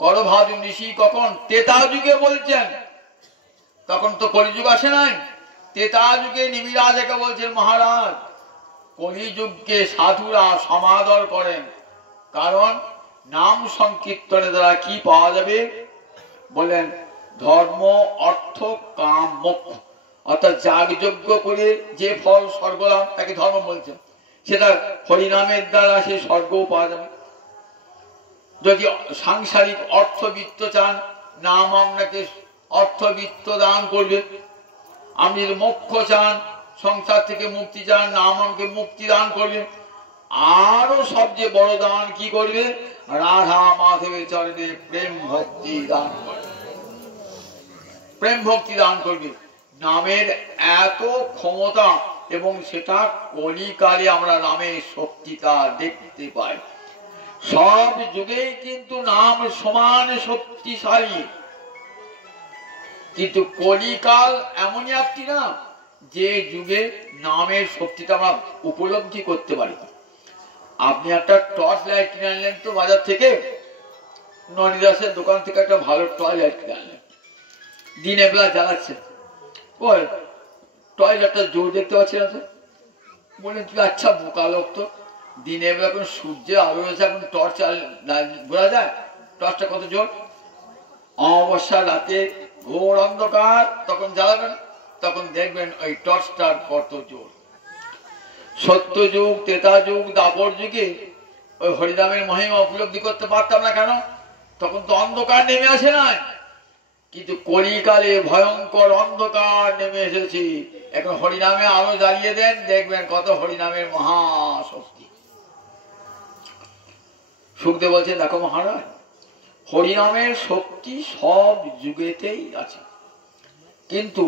করভাজ ঋষি কখন ত্রেতা যুগে বলছেন, তখন তো কলিযুগ আসে নাই। ত্রেতা যুগে নিবিড়াদেকে বলছেন মহারাজ, কলিযুগকে সাধুরা সমাদর করেন, কারণ নাম সংকীর্তনের দ্বারা কি পাওয়া যাবে বলেন, ধর্ম অর্থ কাম মোক্ষ। অর্থাৎ যাগযজ্ঞ করে যে ফল স্বর্গ লাভ তাকে ধর্ম বলছেন, সেটা হরিনামের দ্বারা সে স্বর্গও পাওয়া যাবে। যদি সাংসারিক অর্থবিত্ত চান, নাম আপনাকে অর্থবিত্ত দান করবে। আপনি যদি মোক্ষ চান, সংসার থেকে মুক্তি চান, নাম আমাকে মুক্তি দান করবে। আরো সবচেয়ে বড় দান কি করবে, রাধা মাধবের চরণে প্রেম ভক্তি দান করবে। প্রেম ভক্তি দান করবে। নামের এত ক্ষমতা, এবং সেটা কলিকালে আমরা নামের শক্তিটা দেখতে পাই। সব যুগেই কিন্তু নাম সমান শক্তিশালী, কিন্তু কলিকাল এমনই একটি না যে যুগে নামের শক্তিটা আমরা উপলব্ধি করতে পারি। আপনি একটা টর্চ লাইট কিনে আনলেন তো বাজার থেকে, ননিদাসের দোকান থেকে একটা ভালো টর্চ লাইট কিনে আনলেন, দিনের বেলা জ্বালাচ্ছেন, ওই টর্চ লাইটটা জোর দেখতে পাচ্ছি না তো। বললেন তুই আচ্ছা বোকা লোক, তো দিনের বেলা এখন সূর্যের আলো রয়েছে, এখন টর্চ বোঝা যায় টর্চটা কত জোর? অমাবস্যা রাতে ঘোর অন্ধকার তখন জ্বালাবেন, তখন দেখবেন ওই টর্চটার কত জোর। সত্য যুগ, ত্রেতা যুগ, দাপর যুগে ওই হরিনামের মহিমা উপলব্ধি করতে পারতাম না। কেন? তখন তো অন্ধকার নেমে আসে নাই, কিন্তু কলিকালে ভয়ঙ্কর অন্ধকার নেমে এসেছে। এখন হরিনামে আলো জ্বালিয়ে দেন, দেখবেন কত হরিনামের মহাশক্তি। সুখদেব বলছেন দেখো মহারাজ, হরিনামের শক্তি সব যুগেতেই আছে, কিন্তু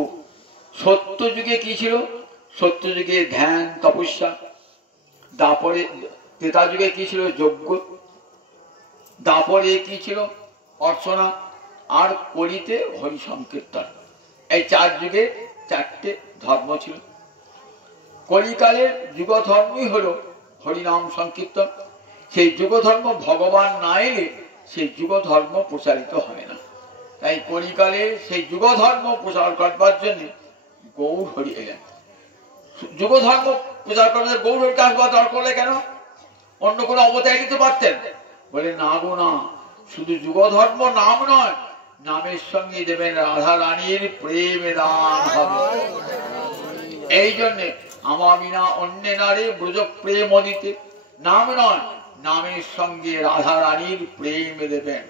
সত্য যুগে কি ছিল? সত্য যুগে ধ্যান তপস্যা, দাপরে ত্রেতা যুগে কি ছিল? যজ্ঞ, দাপরে কি ছিল? অর্চনা, আর কলিতে হরি সংকীর্তন। এই চার যুগে চারটে ধর্ম ছিল। কলিকালের যুগ ধর্মই হলো হরিনাম সংকীর্তন। সেই যুগ ধর্ম ভগবান না এলে সেই যুগ ধর্ম প্রচারিত হয় না। তাই কলিকালে সেই যুগ ধর্ম প্রচার করবার জন্য গৌর হরি এলেন। যুগ ধর্ম প্রচার করতে গৌর হরিকে আসবার দরকার হলে কেন? অন্য কোনো অবতার দিতে পারতেন? বলে না গো না, শুধু যুগ ধর্ম নাম নয়, নামের সঙ্গে দেবেন রাধা রানীর প্রেম দান হবে। এই জন্যে আমামিনা অন্য নারী ব্রজ প্রেম দিতে, নাম নয়, নামের সঙ্গে রাধা রানীর প্রেম দেবেন।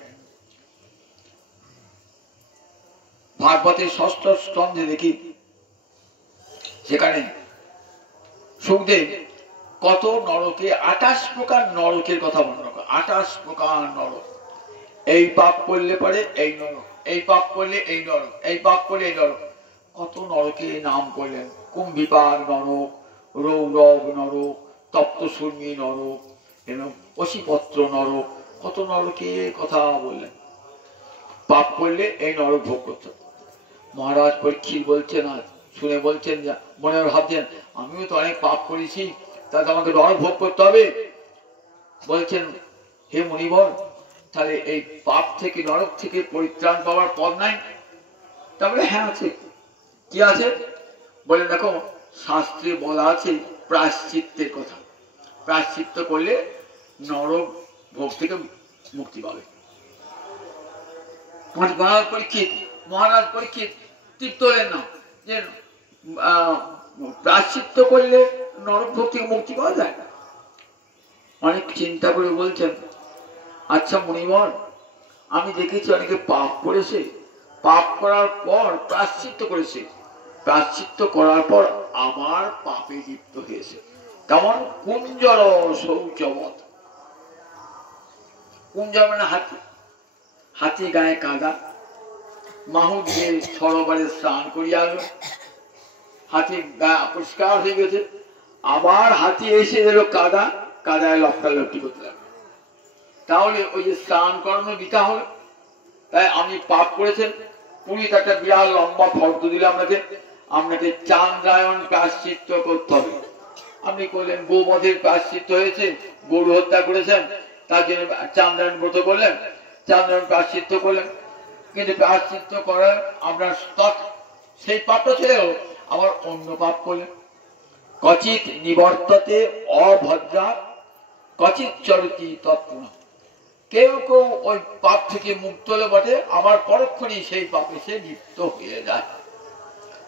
ভাগবতের ষষ্ঠ স্কন্ধে দেখি, সেখানে সুখদেব কত নরকে 28 প্রকার নরকের কথা বর্ণনা করে। 28 প্রকার নরক। এই পাপ করলে পরে এই নরক, এই পাপ করলে এই নরক, এই পাপ করলে এই নরক। কত নরকে নাম করলেন। কুম্ভিপার নরক, রৌরব নরক, তপ্তশূর্মী নরক এবং অশিপত্র নরক, কত নরকে কথা বললেন। পাপ করলে এই নরক ভোগ করতে। মহারাজ পরীক্ষিত বলছেন, আর শুনে বলছেন, যা মনে ভাবছেন আমিও তো অনেক পাপ করেছি, তাহলে আমাকে নরক ভোগ করতে হবে। বলছেন হে মুনিবর, তাহলে এই পাপ থেকে নরক থেকে পরিত্রাণ পাওয়ার পথ নাই? তারপরে হ্যাঁ আছে। কি আছে? বলে দেখো শাস্ত্রে বলা আছে প্রায়শ্চিত্তের কথা। প্রায়শ্চিত্ত করলে নরক ভোগ থেকে মুক্তি পাবে। মহারাজ পরীক্ষিত তৃপ্ত হলেন না যে প্রায়শ্চিত্ত করলে নরক ভোগ থেকে মুক্তি পাওয়া যায়। অনেক চিন্তা করে বলছেন আচ্ছা মুনিবর, আমি দেখেছি অনেকে পাপ করেছে, পাপ করার পর প্রায়শ্চিত্ত করেছে, প্রায়শ্চিত্ত করার পর আবার পাপে লিপ্ত হয়েছে। তেমন কুঞ্জর শৌচবৎ। কুঞ্জর মানে হাতি। হাতি গায়ে কাদা, মাহু দিয়ে সরোবরে স্নান করিয়া গেল, হাতি গা পরিষ্কার হয়ে গেছে, আবার হাতি এসে এলো কাদা, কাদায় লপটালপটি করতে লাগলো। তাহলে ওই যে স্নান করানো বিকা হলো। তাই আপনি পাপ করেছেন, পুরীতে একটা বিরাট লম্বা ফর্দ দিলে আপনাকে চান্দ্রায়ণ প্রায়শ্চিত্ত করতে হবে। আপনি করলেন গোবধের প্রায়শ্চিত্ত হয়েছে, গরু হত্যা করেছেন, তার জন্য চান্দ্রায়ণ ব্রত করলেন, চান্দ্রায়ণ প্রায়শ্চিত্ত করলেন। কিন্তু প্রায়শ্চিত্ত করার আপনার সেই পাপটা ছেড়ে আবার অন্য পাপ করলেন। কচিত নিবর্ততে অভদ্রা কচিত চরতি তৎপুর। কেউ কেউ ওই পাপ থেকে মুক্ত হলে বটে, আবার পরক্ষণেই সেই পাপে সে লিপ্ত হয়ে যায়।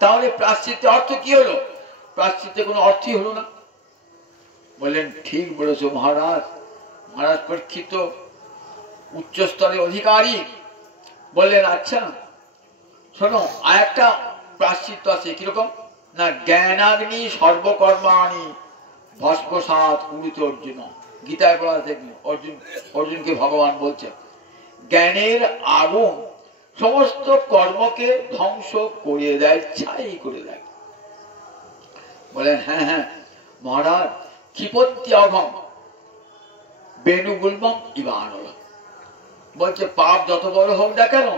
তাহলে প্রায়শ্চিত্তের অর্থ কি হলো? প্রায়শ্চিত্তের কোনো অর্থই হলো না। বললেন ঠিক বলেছো মহারাজ। মহারাজ পরীক্ষিত উচ্চ স্তরের অধিকারী বললেন আচ্ছা শোনো, আর একটা প্রায়শ্চিত্ত আছে। কিরকম না, জ্ঞানাগ্নি সর্বকর্মাণি ভস্মসাৎ কুরুতে অর্জুন। গীতায় বলা দেখি অর্জুনকে ভগবান বলছে জ্ঞানের আগুন সমস্ত কর্মকে ধ্বংস করিয়ে দেয়, ছাই করে দেয়। বলেন হ্যাঁ হ্যাঁ মহারাজ, ক্ষিপন্তি অঘম, বেণুগুল্মম ইবানল। বলছে পাপ যত বড় হোক না কেন,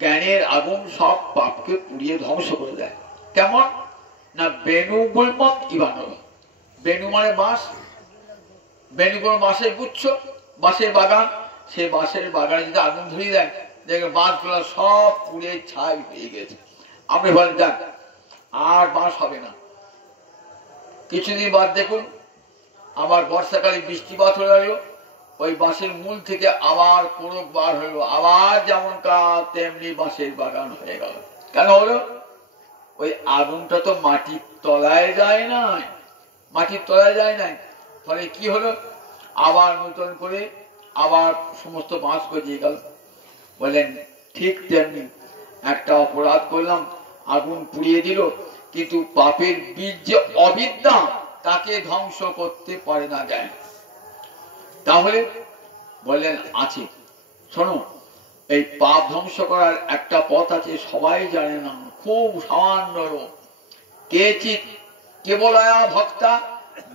জ্ঞানের আগুন সব পাপকে পুড়িয়ে ধ্বংস করে দেয়। কেমন না, বেণুগুল্মম ইবানল। বেণু মানে বাঁশ, বেণুগুলো বাঁশের গুচ্ছ, বাঁশের বাগান। সেই বাঁশের বাগানে যদি আগুন ধরিয়ে দেয়, দেখে বাঁশগুলো সব পুড়ে ছাই হয়ে গেছে। আপনি বলেন যাক আর বাঁশ হবে না। কিছুদিন বাদ দেখুন আবার বর্ষাকালে বৃষ্টিপাত হয়ে লাগলো, ওই বাঁশের মূল থেকে আবার কোরক বার হলো, আবার যেমন কাজ তেমনি বাঁশের বাগান হয়ে গেল। কেন হলো? ওই আগুনটা তো মাটির তলায় যায় নাই, মাটির তলায় যায় নাই। ফলে কি হলো, আবার নতুন করে আবার সমস্ত বাঁশ গজিয়ে গেল। বলেন ঠিক তেমনি একটা অপরাধ করলাম, আগুন পুড়িয়ে দিল, কিন্তু পাপের বীজ যে অবিদ্যা, তাকে ধ্বংস করতে পারে না যায়। তাহলে বললেন আছে, শোনো এই পাপ ধ্বংস করার একটা পথ আছে, সবাই জানে না, খুব সামান্য। কেচিৎ কেবলয়া ভক্তা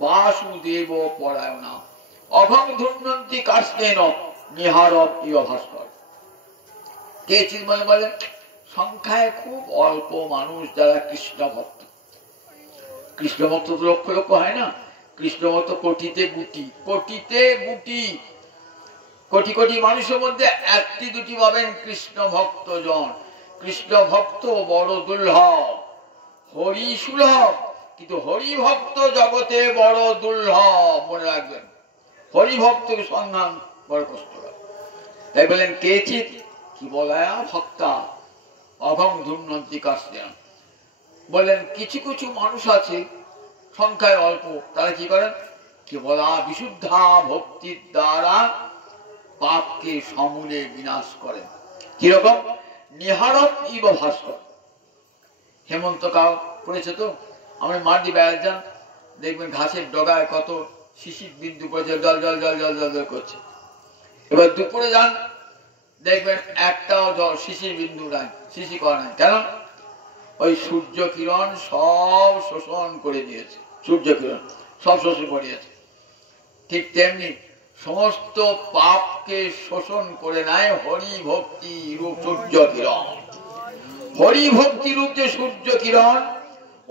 বাসুদেব পরায়ণা অভং ধুন্নন্তি কাষ্টেন নিহারব ইহ ভাস্কর। কেচিৎ মানে বলে সংখ্যায় খুব অল্প মানুষ যারা কৃষ্ণ ভক্ত। কৃষ্ণ ভক্ত তো লক্ষ লক্ষ হয় না, কৃষ্ণ ভক্ত কোটিতে গুটি, কোটিতে গুটি। কোটি কোটি মানুষের মধ্যে একটি দুটি পাবেন কৃষ্ণ ভক্ত জন। কৃষ্ণ ভক্ত বড় দুর্লভ, হরি সুলভ, কিন্তু হরি ভক্ত জগতে বড় দুর্লভ। মনে রাখবেন, হরি ভক্তের সন্ধান বড় কষ্ট। তাই বলেন কেচিৎ কি বলায়া ভক্তা অভং ধুন্নন্তি কাষ্টেন। বলেন কিছু কিছু মানুষ আছে সংখ্যায় অল্প, তারা কি করেন, কি বলা বিশুদ্ধা ভক্তির দ্বারা পাপকে সমূলে বিনাশ করেন। কিরকম? নিহারব ইব ভাস্কর। হেমন্তকাল পড়েছে তো, আমরা মাটি বেড়াতে যান, দেখবেন ঘাসের ডগায় কত শিশির বিন্দু পড়েছে, জল জল জল জল জল জল করছে। এবার দুপুরে যান, দেখবেন একটাও জল শিশির বিন্দু নাই, শিশি করা নাই। কেন? ওই সূর্য কিরণ সব শোষণ করে দিয়েছে, সূর্য কিরণ সব শোষণ করে দিয়েছে। ঠিক তেমনি সমস্ত পাপকে শোষণ করে নেয় হরি ভক্তি রূপ সূর্য কিরণ। হরি ভক্তি রূপ যে সূর্য কিরণ,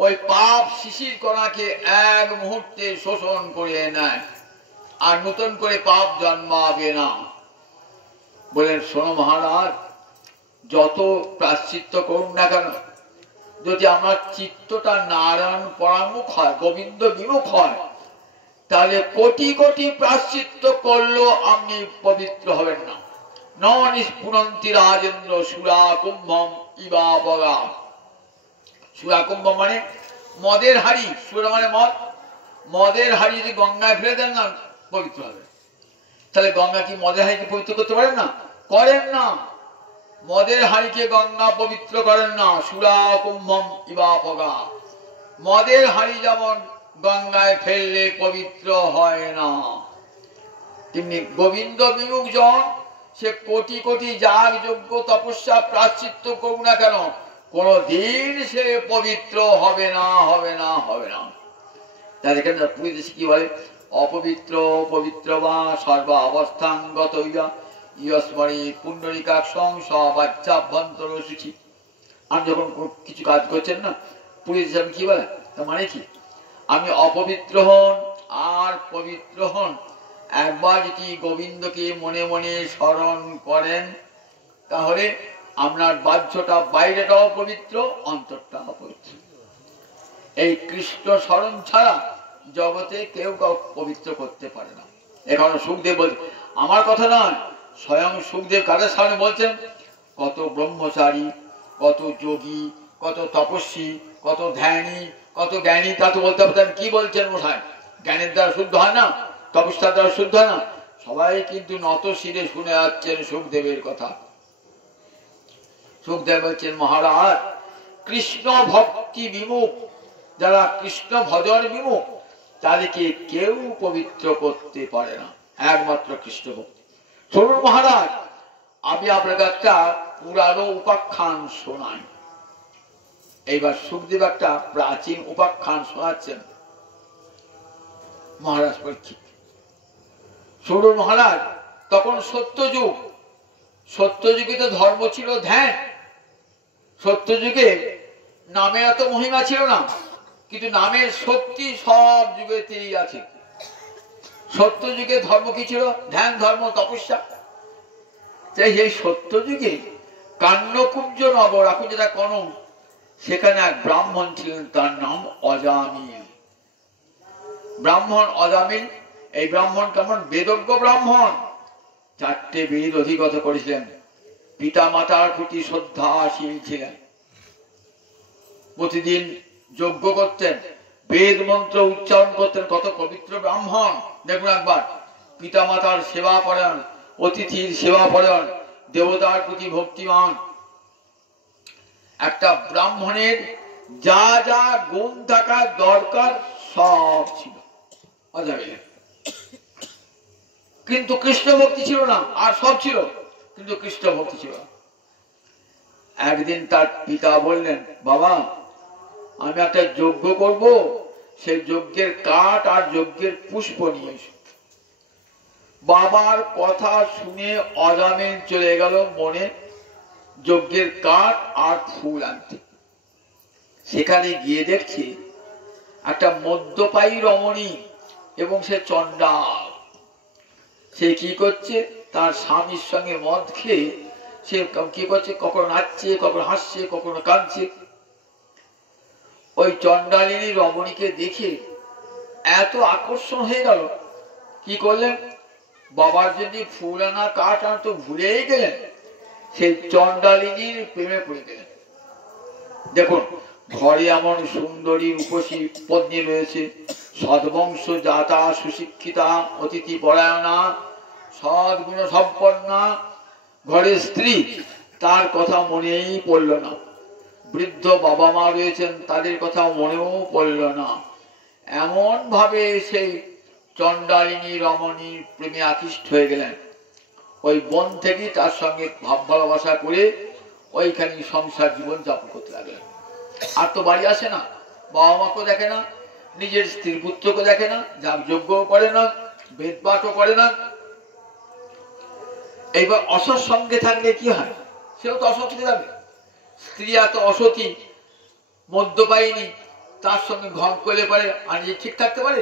ওই পাপ শিশির কণাকে এক মুহূর্তে শোষণ করে নেয়, আর নতুন করে পাপ জন্মাবে না। বলেন শোনো মহারাজ, যত প্রায়শ্চিত্ত করুন না কেন, যদি আমার চিত্তটা নারায়ণ পরামুখ হয়, গোবিন্দ বিমুখ হয়, তাহলে কোটি কোটি প্রায়শ্চিত্ত করলেও আপনি পবিত্র হবেন না। ন নিষ্পুরন্তি রাজেন্দ্র সুরা কুম্ভম ইবা বগা। সুরা কুম্ভ মানে মদের হাড়ি, সুরা মানে মদ, মদের হাড়ি যদি গঙ্গায় ফেলে দেন না, পবিত্র হবে। তাহলে গঙ্গা কি মদের হাড়িকে পবিত্র করতে পারেন না? করেন না। মদের হাড়িকে গঙ্গা পবিত্র করেন না। সুরা কুম্ভম ইবা বগা। মদের হাড়ি যেমন গঙ্গায় ফেললে পবিত্র হয় না, তেমনি গোবিন্দ বিমুখ জন সে কোটি কোটি যাগ যজ্ঞ তপস্যা প্রায়শ্চিত্ত করুক না কেন, কোনদিন সে পবিত্র হবে না, হবে না, হবে না। তাই দেখেন পুরী দেশে কি বলে, অপবিত্র পবিত্র বা সর্ব অবস্থানগত ইয়স্মরি পুণ্ডরিকাক্ষং সবাচ্চাভ্যন্তর সূচি। আমি যখন কিছু কাজ করছেন না, পুরী দেশে আমি কি বলে, তা মানে কি, আমি অপবিত্র হন আর পবিত্র হন, একবার যদি গোবিন্দকে মনে মনে স্মরণ করেন, তাহলে আপনার বাহ্যটা বাইরেটাও পবিত্র, অন্তরটাও পবিত্র। এই কৃষ্ণ স্মরণ ছাড়া জগতে কেউ কাউ পবিত্র করতে পারে না। এখন সুখদেব বলছে, আমার কথা নয়, স্বয়ং সুখদেব কাদের সামনে বলছেন, কত ব্রহ্মচারী, কত যোগী, কত তপস্বী, কত ধ্যানী, কত জ্ঞানী, তা তো বলতে পারতেন। কি বলছেন মশাই, জ্ঞানের দ্বারা শুদ্ধ হয় না, তপস্যার দ্বারা শুদ্ধ হয় না? সবাই কিন্তু নত শিরে শুনে যাচ্ছেন সুখদেবের কথা। সুখদেব বলছেন, মহারাজ কৃষ্ণ ভক্তি বিমুখ যারা, কৃষ্ণ ভজন বিমুখ, তাদেরকে কেউ পবিত্র করতে পারে না, একমাত্র কৃষ্ণ ভক্তি। শুনুন মহারাজ, আমি আপনাকে একটা পুরানো উপাখ্যান শোনাই। এইবার সুখদেব একটা প্রাচীন উপাখ্যান শোনাচ্ছেন মহারাজ পরীক্ষিত। সৌর মহারাজ তখন সত্যযুগ, সত্যযুগে তো ধর্ম ছিল ধ্যান। সত্যযুগে নামে এত মহিমা ছিল না, কিন্তু নামের শক্তি সব যুগেতেই আছে। সত্যযুগে ধর্ম কি ছিল? ধ্যান, ধর্ম, তপস্যা। তাই এই সত্যযুগে কান্নকুব্জ নগর, এখন যেটা কনক, সেখানে এক ব্রাহ্মণ ছিলেন, তার নাম অজামিল। ব্রাহ্মণ অজামিল, এই ব্রাহ্মণ কেমন? বেদজ্ঞ ব্রাহ্মণ, 4টে বেদ অধিগত করেছিলেন, পিতা মাতার প্রতি শ্রদ্ধাশীল ছিলেন, প্রতিদিন যজ্ঞ করতেন, বেদ মন্ত্র উচ্চারণ করতেন। কত পবিত্র ব্রাহ্মণ দেখুন একবার। পিতা মাতার সেবা পরায়ণ, অতিথির সেবা পরায়ণ, দেবতার প্রতি ভক্তিমান। একটা ব্রাহ্মণের যা যা গুণ থাকা দরকার সব ছিল অজামিলের। কিন্তু কৃষ্ণ ভক্তি ছিল না, আর সব ছিল কিন্তু কৃষ্ণ ভক্তি ছিল না। একদিন তার পিতা বললেন, বাবা আমি একটা যজ্ঞ করব, সেই যজ্ঞের কাঠ আর যজ্ঞের পুষ্প নিয়ে এসো। বাবার কথা শুনে অজামিল চলে গেল মনে যজ্ঞের কাঠ আর ফুল আনতে। সেখানে গিয়ে দেখছে একটা মদ্যপায়ী রমণী, এবং সে চণ্ডাল। সে কি করছে? তার স্বামীর সঙ্গে মদ খেয়ে সে কি করছে? কখনো নাচছে, কখনো হাসছে, কখনো কাঁদছে। ওই চণ্ডালিনী রমণীকে দেখে এত আকর্ষণ হয়ে গেল, কি করলেন? বাবার জন্য ফুল আনা কাঠ আনা তো ভুলেই গেলেন, সেই চণ্ডালিনীর প্রেমে পড়ে গেলেন। দেখুন, ঘরে এমন সুন্দরী রূপসী পত্নী রয়েছে, সদ্বংশ জাতা, সুশিক্ষিতা, অতিথি পরায়ণা, সদ্গুণ সম্পন্না ঘরের স্ত্রী, তার কথা মনেই পড়ল না। বৃদ্ধ বাবা মা রয়েছেন, তাদের কথা মনেও পড়ল না। এমন ভাবে সেই চণ্ডালিনী রমণীর প্রেমে আকৃষ্ট হয়ে গেলেন। ওই বন থেকে তার সঙ্গে ভাব ভালোবাসা করে ওইখানে সংসার জীবন যাপন করতে লাগলেন। আর তো বাড়ি আসে না, বাবা মাকেও দেখে না, নিজের স্ত্রী পুত্রকে দেখে না, যাগ যজ্ঞও করে না, বেদ পাঠও করে না। এইবার অসৎ সঙ্গে থাকলে কি হয়? সেও তো অসৎ হয়ে যাবে। স্ত্রী এত অসতী, মদ্যপায়িনী, তার সঙ্গে ঘন করলে পারে আর নিজে ঠিক থাকতে পারে?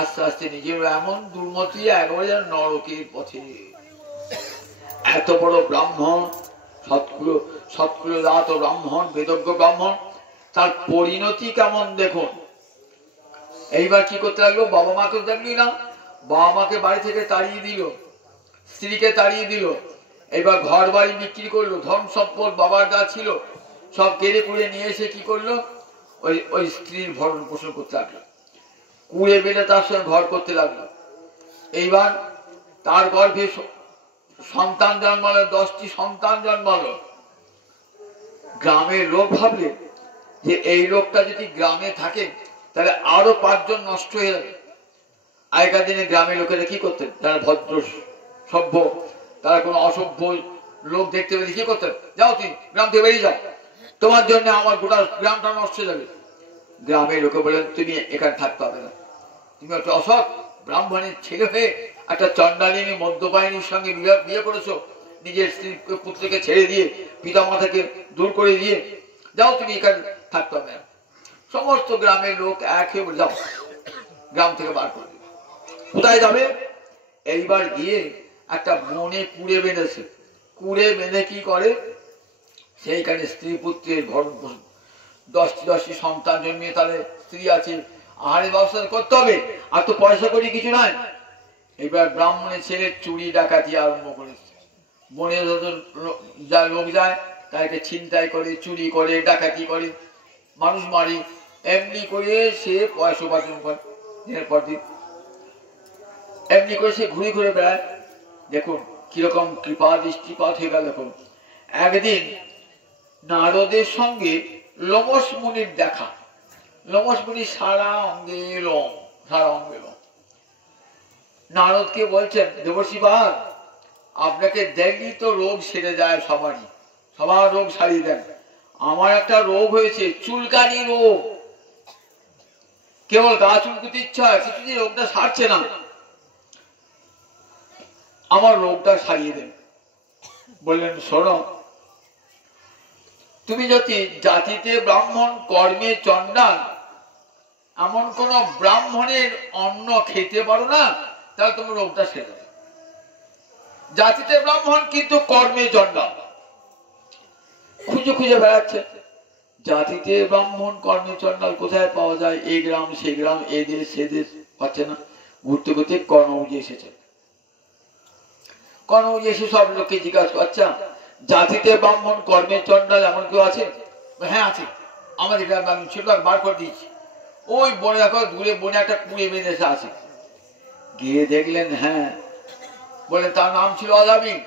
আস্তে আস্তে নিজের এমন দুর্মতি, একবারে যেন নরকের পথে। এত বড় ব্রাহ্মণ, সৎকুল জাত ব্রাহ্মণ, বেদজ্ঞ ব্রাহ্মণ, তার পরিণতি কেমন দেখুন। এইবার কি করতে লাগলো? বাবা মাকে দেখলি না, বাবা মাকে বাড়ি থেকে তাড়িয়ে দিল, স্ত্রীকে তাড়িয়ে দিল। এবার ঘর বাড়ি বিক্রি করলো, ধন সম্পদ বাবার যা ছিল সব কেড়ে কুড়ে নিয়ে এসে কি করলো? ওই স্ত্রীর ভরণ পোষণ করতে লাগলো, কুড়ে বেড়ে তার সঙ্গে ঘর করতে লাগলো। এইবার তার গর্ভে সন্তান জন্মালো, 10টি সন্তান জন্মালো। গ্রামের লোক ভাবলে যে এই লোকটা যদি গ্রামে থাকে তাহলে আরো 5 জন নষ্ট হয়ে যাবে। আগেকার দিনে গ্রামের লোকেরা কি করতেন? তারা ভদ্র সভ্য, তারা কোনো অসভ্য লোক দেখতে পেলে কি করতেন? যাও তুমি গ্রাম থেকে বেরিয়ে যাও, তোমার জন্য আমার গোটা গ্রামটা নষ্ট হয়ে যাবে। গ্রামের লোকে বলেন, তুমি এখানে থাকতে হবে না, তুমি একটা অসৎ ব্রাহ্মণের ছেলে হয়ে একটা চণ্ডালিনী মদ্যপায়িনীর সঙ্গে বিয়ে করেছো, নিজের স্ত্রী পুত্রকে ছেড়ে দিয়ে, পিতা মাতাকে দূর করে দিয়ে, যাও তুমি এখানে থাকতে হবে না। সমস্ত গ্রামের লোক এক হয়ে বলে, যাও গ্রাম থেকে বার করে দেবে। কোথায় যাবে? এইবার গিয়ে একটা বনে কুড়ে বেঁধেছে। কুড়ে বেঁধে কি করে? সেইখানে স্ত্রী পুত্রের ভরণ পোষণ, 10টি সন্তান জন্মিয়ে তাহলে স্ত্রী আছে, আহারের ব্যবস্থা করতে হবে, আর তো পয়সা করি কিছু নয়। এবার ব্রাহ্মণের ছেলে চুরি ডাকাতি আরম্ভ করেছে। বনে যত যা লোক যায় তাকে ছিনতাই করে, চুরি করে, ডাকাতি করে, মানুষ মারি, এমনি করে সে পয়সা উপার্জন করে দিনের পর দিন। এমনি করে সে ঘুরে ঘুরে বেড়ায়। দেখুন কিরকম কৃপা দৃষ্টিপাত হয়ে গেল। দেখুন একদিন নারদের সঙ্গে লোমস মুনির দেখা। লোমস মুনি সারা অঙ্গে লোম, সারা অঙ্গে লোম। নারদকে বলছেন, দেবর্ষি বাদ, আপনাকে দেখলি তো রোগ সেরে যায় সবারই, সবার রোগ সারিয়ে দেন। আমার একটা রোগ হয়েছে, চুলকানি রোগ। কেবল গা চুলকুতে ইচ্ছা হয়, কিছুদিন রোগটা সারছে না। আমার রোগটা সারিয়ে দেন। বললেন, শোনো, তুমি যদি জাতিতে ব্রাহ্মণ কর্মে চণ্ডাল এমন কোন ব্রাহ্মণের অন্ন খেতে পারো না, তাহলে তোমার রোগটা সেরে। জাতিতে ব্রাহ্মণ কিন্তু কর্মে চণ্ডাল। খুঁজে খুঁজে বেড়াচ্ছে, জাতিতে ব্রাহ্মণ কর্মে চণ্ডাল কোথায় পাওয়া যায়, এই গ্রাম সে গ্রাম, এ দেশ সে দেশ, পাচ্ছে না। ঘুরতে ঘুরতে কর্ণউজি এসেছে। কর্ণউজি এসে সব লোককে জিজ্ঞাসা, আচ্ছা জাতিতে ব্রাহ্মণ কর্মে চণ্ডাল এমন কেউ আছে? হ্যাঁ আছে, আমাদের গ্রামে আমি ছোট বার করে দিয়েছি। ওই বনে দেখো, দূরে বনে একটা কুড়ে বেঁধেছে আছে। গিয়ে দেখলেন, হ্যাঁ। বলে তার নাম ছিল অজামিল।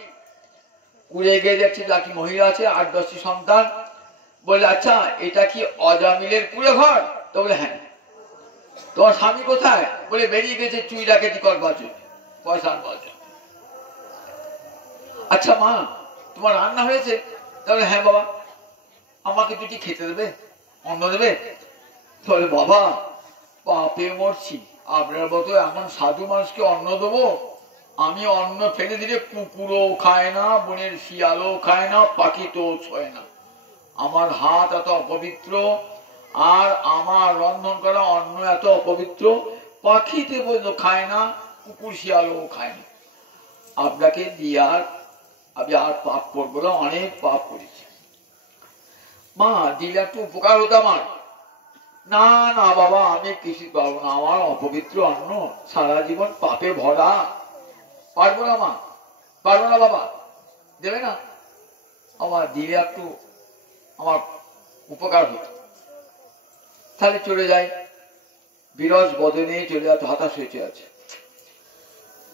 কুড়ে গিয়ে দেখছি লাকি মহিলা আছে, 8-10টি সন্তান। বলে, আচ্ছা এটা কি অজামিলের কুড়ে ঘর? তো বলে, হ্যাঁ। তোমার স্বামী কোথায়? বলে, বেরিয়ে গেছে চুই ডাকাতি করবার জন্য, পয়সা আনবার জন্য। আচ্ছা মা, তোমার রান্না হয়েছে? তাহলে হ্যাঁ বাবা। আমাকে দুটি খেতে দেবে, অন্ন দেবে? তাহলে বাবা, পাপে মরছি, আপনার মতো এমন সাধু মানুষকে অন্ন দেবো? আমি অন্ন ফেলে দিলে কুকুরও খায় না, বনের শিয়ালও খায় না, পাখি তো ছোঁয় না। আমার হাত এত অপবিত্র, আর আমার রন্ধন করা অন্ন এত অপবিত্র, পাখিতে বলতো খায় না, কুকুর শিয়ালও খায় না। আপনাকে দিয়ে আমি আর পাপ করবো না, অনেক পাপ করেছি। মা, দিলে একটু উপকার হতো আমার। না না বাবা, আমি কিছু পারবো না, আমার অপবিত্র অন্ন, সারা জীবন পাপে ভরা, পারবো না মা, পারবো না বাবা, দেবে না? আমার দিলে একটু আমার উপকার হতো। তাহলে চলে যায়, বিরজ বদনে চলে যাচ্ছে, হতাশ হয়েছে আছে।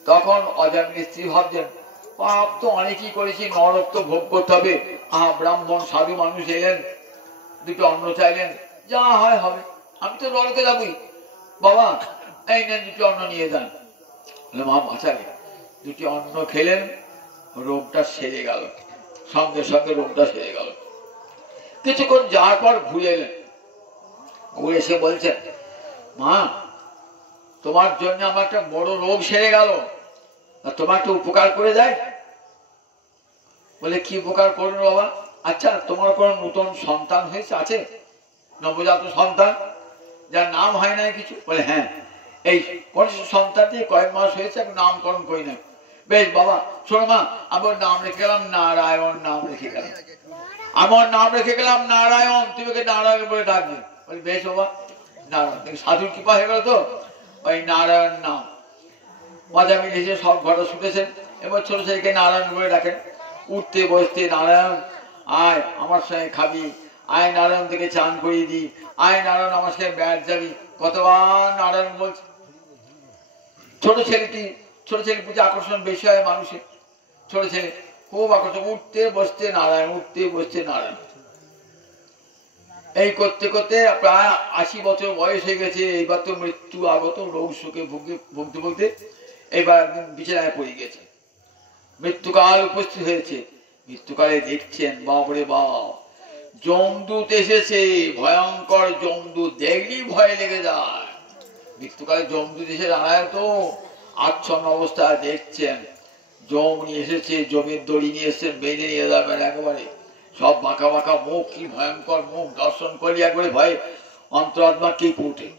তখন অজামিল স্ত্রী ভাবছেন, পাপ তো অনেকই করেছি, নরক তো ভোগ করতে হবে। ব্রাহ্মণ সাধু মানুষ এলেন, দুটো অন্ন চাইলেন, যা হয় হবে, আমি তো নরকে যাবই। বাবা এই নেন, দুটো অন্ন নিয়ে যান। মা বাঁচালে, দুটি অন্ন খেলেন, রোগটা সেরে গেল, সঙ্গে সঙ্গে রোগটা সেরে গেল। কিছুক্ষণ যাওয়ার পর ঘুরে এলেন, ঘুরে এসে বলছেন, মা তোমার জন্য আমার একটা বড় রোগ সেরে গেল, তোমার একটু উপকার করে যায়। বলে, কি উপকার করুন বাবা? আচ্ছা তোমার কোন নতুন সন্তান হয়েছে, আছে নবজাত সন্তান, যার নাম হয় না কিছু? বলে, হ্যাঁ, এই সন্তানটি কয়েক মাস হয়েছে, নামকরণ করি না। বেশ বাবা, শোনো মা, আমার নাম রেখে গেলাম নারায়ণ, নাম রেখে গেলাম, আমার নাম রেখে গেলাম নারায়ণ, তুমি ওকে নারায়ণ বলে ডাকবে। বলি, বেশ বাবা, নারায়ণ। সাধুর কৃপা হয়ে গেল তো, ওই নারায়ণ নাম। অজামিল এসে সব ঘটনা শুনেছেন। এবার ছোট ছেলেকে নারায়ণ বলে ডাকেন, উঠতে বসতে, নারায়ণ আয় আমার সঙ্গে খাবি, আয় নারায়ণ থেকে চান করিয়ে দি, আয় নারায়ণ আমার সঙ্গে ব্যাট যাবি, কতবার নারায়ণ বলছে। ছোট ছেলে বুঝে আকর্ষণ বেশি হয় মানুষের, ছোট ছেলে খুব আকর্ষণ, উঠতে বসতে নারায়ণ, উঠতে বসতে নারায়ণ। এই করতে করতে প্রায় 80 বছর বয়স হয়ে গেছে। এইবার তো মৃত্যু আগত, রোগ শোকে ভুগতে ভুগতে এবার বিছানায় পড়ে গেছে। মৃত্যুকাল উপস্থিত হয়েছে। মৃত্যুকালে দেখছেন, বাপরে বাপ, যমদূত এসেছে, ভয়ঙ্কর যমদূত, দেখলি ভয় লেগে যায়। মৃত্যুকালে যমদূত এসে দাঁড়ায় তো, আচ্ছন্ন অবস্থায় দেখছেন, যম নিয়ে এসেছে, জমির দড়ি নিয়ে এসেছেন, বেঁধে নিয়ে যাবেন একেবারে। সব বাঁকা বাঁকা মুখ, কি ভয়ঙ্কর মুখ, দর্শন করি একবারে ভয়ে অন্তরাত্মা কেঁপে উঠে।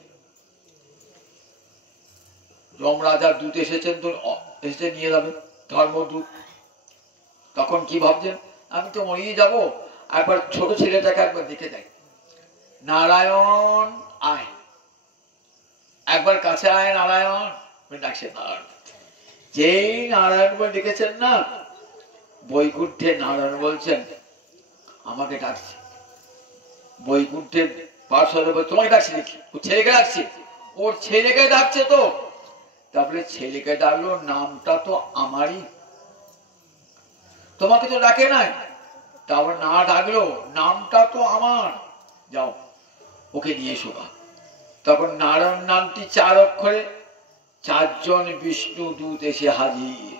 যমরাজার দূত এসেছেন, তো এসে নিয়ে যাবে, ধর্মদূত। তখন কি ভাবছেন, আমি তো মরিয়ে যাব, একবার ছোট ছেলেটাকে একবার দেখে যাই। নারায়ণ আয়, একবার কাছে আয় নারায়ণ, ডাকছে নারায়ণ। যেই নারায়ণ বলে ডেকেছেন না, বৈকুণ্ঠে নারায়ণ বলছেন, আমাকে ডাকছে। বৈকুণ্ঠের পার্শ্বদে তোমাকে ডাকছে দেখি, ও ছেলেকে ডাকছে, ওর ছেলেকে ডাকছে তো। তারপরে ছেলেকে ডাকলো, নামটা তো আমারই, তোমাকে তো ডাকে নাই, তারপর না ডাকলো, নামটা তো আমার, যাও ওকে নিয়ে এসো। তখন নারায়ণ নামটি 4 অক্ষরে, 4 জন বিষ্ণু দূত এসে হাজির,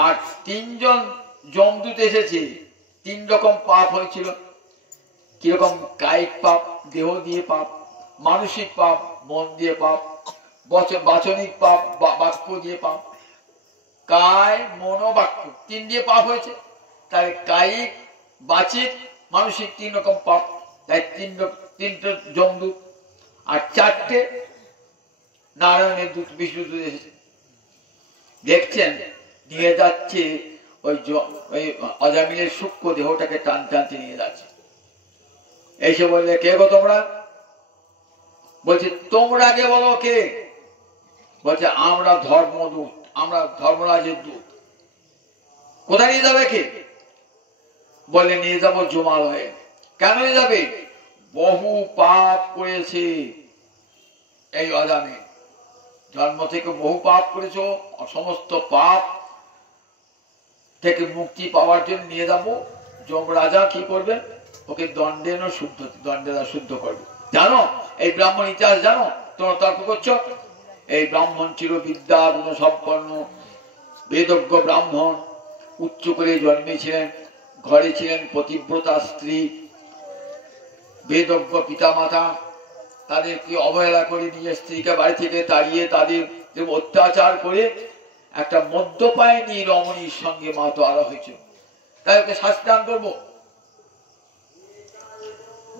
আর 3 জন যমদূত এসেছে। 3 রকম পাপ হয়েছিল। কিরকম? কায়িক পাপ, দেহ দিয়ে পাপ; মানসিক পাপ, মন দিয়ে পাপ; বাচনিক পাপ, বাক্য দিয়ে পাপ। কায় মন বাক্য, 3 দিয়ে পাপ হয়েছে। তাই কায়িক, বাচিক, মানসিক 3 রকম পাপ। তাই 3টে যমদূত আর 4টে নারায়ণের দূত, বিষ্ণু দূত এসেছে। দেখছেন নিয়ে যাচ্ছে ওই অজামিলের সূক্ষ্ম দেহটাকে টানতে নিয়ে যাচ্ছে। এসে বললে, কে গো তোমরা? বলছে, তোমরা আগে বলো কে? বলছে, আমরা ধর্মদূত, আমরা ধর্মরাজের দূত। কোথায় নিয়ে যাবে কে? বলে, নিয়ে যাবো জমালয়ে। কেন নিয়ে যাবে? বহু পাপ করেছে এই অজামিল, জন্ম থেকে বহু পাপ করেছ। সমস্ত পাপ থেকে মুক্তি পাওয়ার জন্য নিয়ে যাবো। যমরাজা কি করবে? ওকে দণ্ডেরা শুদ্ধ করবে। জানো এই ব্রাহ্মণ ইতিহাস জানো? তোমরা তর্ক করছো। এই ব্রাহ্মণ ছিল বিদ্যা গুণ সম্পন্ন, বেদজ্ঞ ব্রাহ্মণ, উচ্চ করে জন্মেছিলেন, ঘরে ছিলেন পতিব্রতা স্ত্রী, বেদজ্ঞ পিতামাতা। তাদেরকে অবহেলা করে নিয়ে স্ত্রীকে বাড়ি থেকে তাড়িয়ে তাদের অত্যাচার করে একটা মদ্যপায়িনী রমণীর সঙ্গে মাতোয়ারা হয়েছিল। তাই ওকে শাস্তি দান করবো।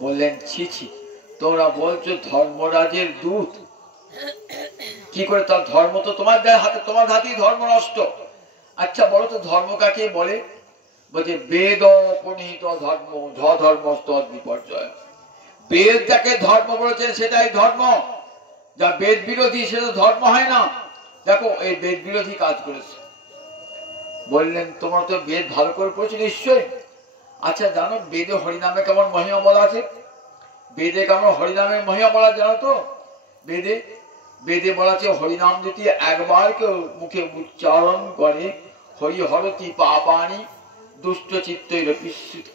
বললেন, ছি ছি, তোমরা বলছো ধর্মরাজের দূত, কি করে? তার ধর্ম তো তোমার হাতে, তোমার হাতেই ধর্ম নষ্ট। আচ্ছা বলো তো ধর্ম কাকে বলে? বলছে, বেদ উপনিহিত ধর্ম, ধর্ম বিপর্যয়। বেদ যাকে ধর্ম বলেছেন সেটাই ধর্ম, যা বেদ বিরোধী সেটা ধর্ম হয় না। দেখো এই বেদ বিরোধী কাজ করেছে। বললেন, তোমরা তো বেদ ভালো করে পড়েছো নিশ্চয়ই। আচ্ছা জানো বেদে হরিনামে কেমন মহিমা বলা আছে? বেদে কেমন হরিনামের মহিমা বলা জানো তো? বেদে বলা আছে, হরিনাম যদি একবার কেউ মুখে উচ্চারণ করে, হরি হরতি পাপানি দুষ্ট চিত্তৈর পিস্যুত।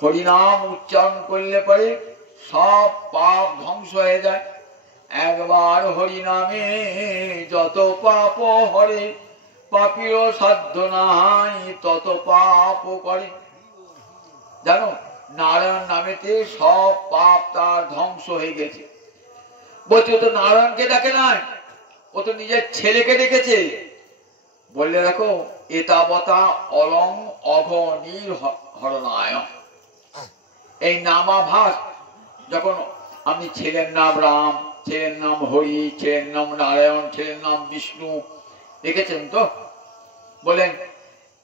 হরিনাম উচ্চারণ করলে পরে সব পাপ ধ্বংস হয়ে যায়। একবার হরিনামে যত পাপ হরে, পাপীর সাধ্য নাই তত পাপ করে। জানো নারায়ণ নামেতে সব পাপ তার ধ্বংস হয়ে গেছে। বলছে, ও তো নারায়ণকে ডাকে নাই, ও তো নিজের ছেলেকে ডেকেছে। বললে, দেখো এতাবতা অলং অঘনির হরনায়। এই নামাভাস, যখন আপনি ছেলের নাম রাম, ছেলের নাম হরি, ছেলের নাম নারায়ণ, ছেলের নাম বিষ্ণু দেখেছেন তো? বলেন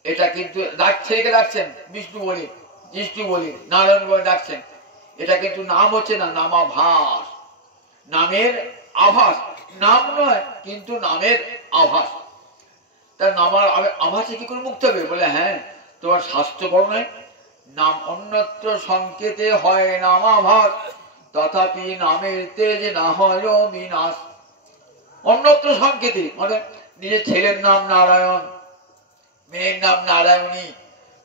এটা কিন্তু ছেলেকে ডাকছেন বিষ্ণু বলে, জিষ্ণু বলে, নারায়ণ বলে ডাকছেন। এটা কিন্তু নাম হচ্ছে না, নামাভাস, নামের আভাস। নাম নয় কিন্তু নামের আভাস। তার নামার আভাসে কি করে মুক্ত হবে? বলে, হ্যাঁ তোমার শাস্ত্র বড় নয়, নাম অন্যত্র সংকেতে হয় নামাভাস, তথাপি নামের তেজ না হয় বিনাশ। অন্যত্র সংকেতে মানে নিজের ছেলের নাম নারায়ণ, মেয়ের নাম নারায়ণী,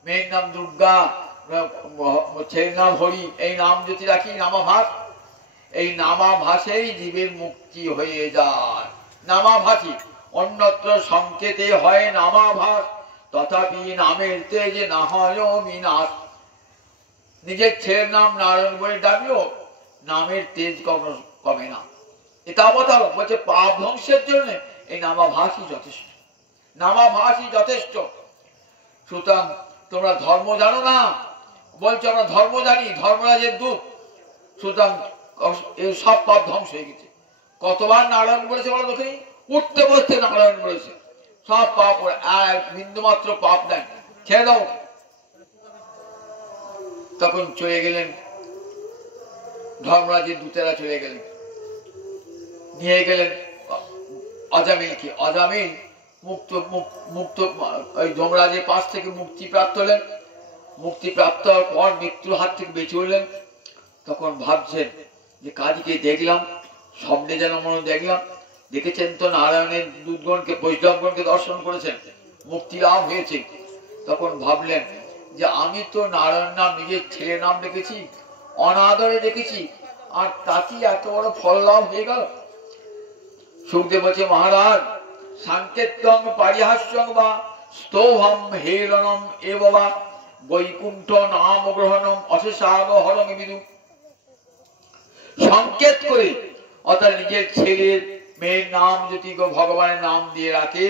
মেয়ের নাম দুর্গা, ছেলের নাম হরি, এই নাম যদি রাখি নামাভাস, এই নামাভাসেই জীবের মুক্তি হয়ে যায়। নামাভাসী অন্যত্র সংকেতে হয় নামাভাস, তথাপি নামের তেজ না হয় বিনাশ। নিজের ছেলের নাম নারায়ণ বলে ডাকলেও নামের তেজ কমে না। এটা অবতার বলছে পাপ ধ্বংসের জন্য এই নামাভাসই যথেষ্ট, নামাভাসই যথেষ্ট। সুতরাং তোমরা ধর্ম জানো না, বলছো আমরা ধর্ম জানি, ধর্মরাজের দূত। সুতরাং এই সব পাপ ধ্বংস হয়ে গেছে। কতবার নারায়ণ বলেছে বলো দেখি? উঠতে বসতে নারায়ণ বলেছে। সব পাপ, এক বিন্দু মাত্র পাপ নাই, ছেড়ে দাও। তখন চলে গেলেন ধর্মরাজের দূতেরা, চলে গেলেন, নিয়ে গেলেন অজামিলকে। অজামিল মুক্ত মুক্ত ওই যমরাজের পাশ থেকে মুক্তি প্রাপ্ত হলেন। মুক্তি প্রাপ্ত হওয়ার পর মৃত্যুর হাত থেকে বেঁচে হলেন। তখন ভাবছেন যে কাজীকে দেখলাম, স্বপ্নে যেন মনে দেখলাম। দেখেছেন তো নারায়ণের দূতগণকে, বৈষ্ণবগণকে দর্শন করেছেন, মুক্তি লাভ হয়েছে। তখন ভাবলেন যে আমি তো নারায়ণ নাম নিজের ছেলে নাম রেখেছি, অনাদরে রেখেছি, আর তাতেই এত বড় ফল লাভ হয়ে গেল। সুখদেব বলছে, মহারাজ সাংকেত্যং পারিহাস্যং বা স্তোভম হেলনম এ বাবা বৈকুণ্ঠ নাম গ্রহণম অশেষাগ হরম বিদু। সংকেত করে অর্থাৎ নিজের ছেলের মেয়ের নাম যদি ভগবানের নাম দিয়ে রাখে,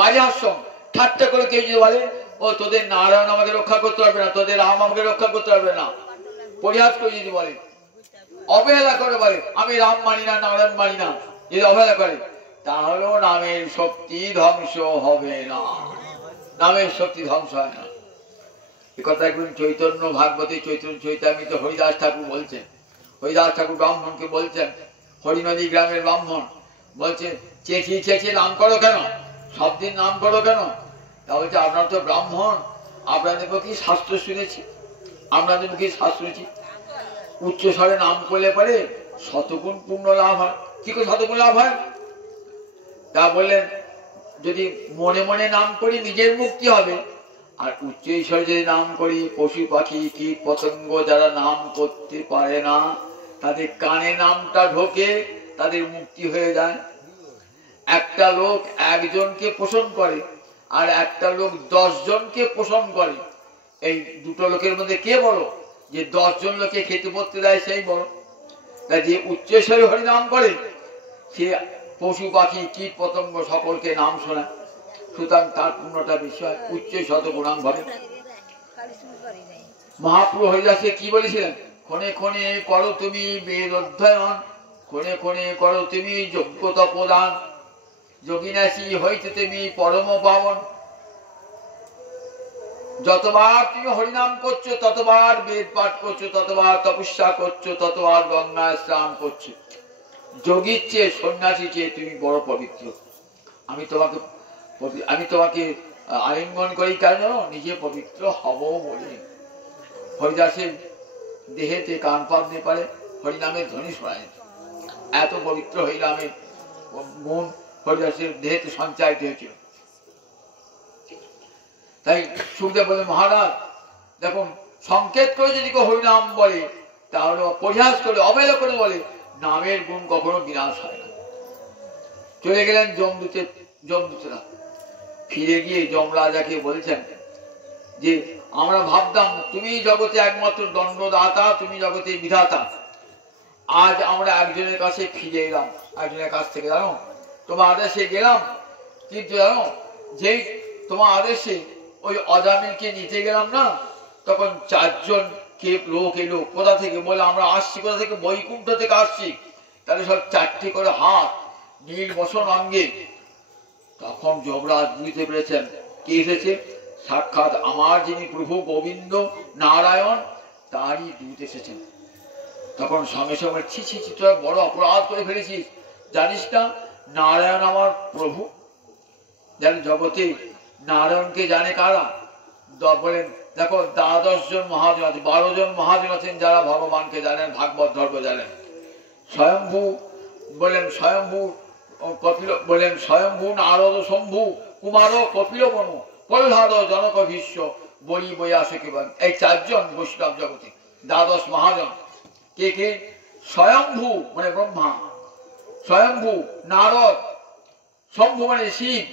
পারিহাস্যম, ঠাট্টা করে কেউ যদি বলে ও তোদের নারায়ণ আমাকে রক্ষা করতে পারবে না, তোদের রাম আমাকে রক্ষা করতে পারবে না, পরিহাস করে যদি বলে, অবহেলা করে বলে আমি রাম মানি না, নারায়ণ মানি না, যদি অবহেলা করে, তাহলেও নামের শক্তি ধ্বংস হবে না, নামের শক্তি ধ্বংস হয় না। এ কথা একদিন চৈতন্য ভাগবতী চৈতন্য চৈতামিত হরিদাস ঠাকুর বলছেন। হরিদাস ঠাকুর ব্রাহ্মণকে বলছেন, হরিনদী গ্রামের ব্রাহ্মণ বলছেন, চেঁচিয়ে চেঁচিয়ে নাম করো কেন, সব দিন নাম করো কেন? তা বলছে আপনার তো ব্রাহ্মণ, আপনাদের কি শাস্ত্র শুনেছি, আপনাদের কি শাস্ত্র শুনেছি, উচ্চ স্বরে নাম করলে পরে শতগুণ পূর্ণ লাভ হয়। কি করে শতগুণ লাভ হয়? তা বললেন যদি মনে মনে নাম করি নিজের মুক্তি হবে, আর উচ্চ ঈশ্বরে যদি নাম করি, পশু পাখি কীট পতঙ্গ যারা নাম করতে পারে না তাদের কানে নামটা ঢোকে, তাদের মুক্তি হয়ে যায়। একটা লোক একজনকে পোষণ করে আর একটা লোক 10 জনকে পোষণ করে, এই দুটো লোকের মধ্যে কে বড়? যে 10 জন লোকে খেতে পড়তে দেয় সেই বড়। তাই যে উচ্চেশ্বরী হরি নাম করে সে পশু পাখি কীট পতঙ্গ সকলকে নাম শোনায়, সুতরাং তার পূর্ণটা বেশি হয়, উচ্চ শতগুণাং ভাবে। মহাপ্রভু হরিদাসে কি বলেছিলেন? ক্ষণে ক্ষণে করো তুমি বেদ অধ্যয়ন, ক্ষণে ক্ষণে করো তুমি যোগ্যতা প্রদান, যোগিনাসী হইতে তুমি পরম পাবন। যতবার তুমি হরিনাম করছো, ততবার বেদ পাঠ করছো, ততবার তপস্যা করছো, ততবার গঙ্গায় স্নান করছো। যোগীর চেয়ে সন্ন্যাসীর চেয়ে তুমি বড় পবিত্র। আমি তোমাকে আলিঙ্গন করি কেন? নিজে পবিত্র হব বলে। হরিদাসের দেহেতে কান পাবনে পারে হরিনামের ধ্বনি শোনায়, এত পবিত্র হরিনামের গুণ হরিদাসের দেহেতে সঞ্চারিত হয়েছিল। তাই সুখদেব বলে, মহারাজ দেখুন, সংকেত করে যদি কেউ হরিনাম বলে, তাহলে পরিহাস করে অবহেলা করে বলে, নামের গুণ কখনো বিনাশ হয় না। চলে গেলেন যমদূতেরা। ফিরে গিয়ে যমরাজাকে বলছেন যে আমরা ভাবতাম তুমি জগতে একমাত্র দণ্ডদাতা, তুমি জগতের বিধাতা, আজ আমরা একজনের কাছে ফিরে এলাম, একজনের কাছ থেকে জানো তোমার আদেশে গেলাম, কিন্তু জানো যেই তোমার আদেশে ওই অজামিলকে নিতে গেলাম না, তখন 4 জন কে লোক এলো। কোথা থেকে? বলে আমরা আসছি কোথা থেকে? বৈকুণ্ঠ থেকে আসছি। তাহলে সব 4টি করে হাত, নীল বসন অঙ্গে। তখন যমরাজ বুঝতে পেরেছেন কে এসেছে, সাক্ষাৎ আমার যিনি প্রভু গোবিন্দ নারায়ণ তারই দূত এসেছেন। তখন সঙ্গে সঙ্গে ছি ছি ছি, তোরা বড় অপরাধ করে ফেলেছিস, জানিস না নারায়ণ আমার প্রভু? জানেন জগতে নারায়ণকে জানে কারা? বলেন দেখো 12 জন মহাজন আছে, 12 জন মহাজন আছেন যারা ভগবানকে জানেন, ভাগবত ধর্ম জানেন। স্বয়ম্ভু বলেন, স্বয়ম্ভু কপিল বলেন, স্বয়ম্ভু নারদ শম্ভু কুমার কপিল বনু প্রহ্লাদ জনক ভীষ্ম বলি বৈয়াসকে। এই 4 জন বৈষ্ণব জগতে 12 মহাজন। কে কে? স্বয়ম্ভু মানে ব্রহ্মা, স্বয়ম্ভু নারদ, শম্ভু মানে শিব।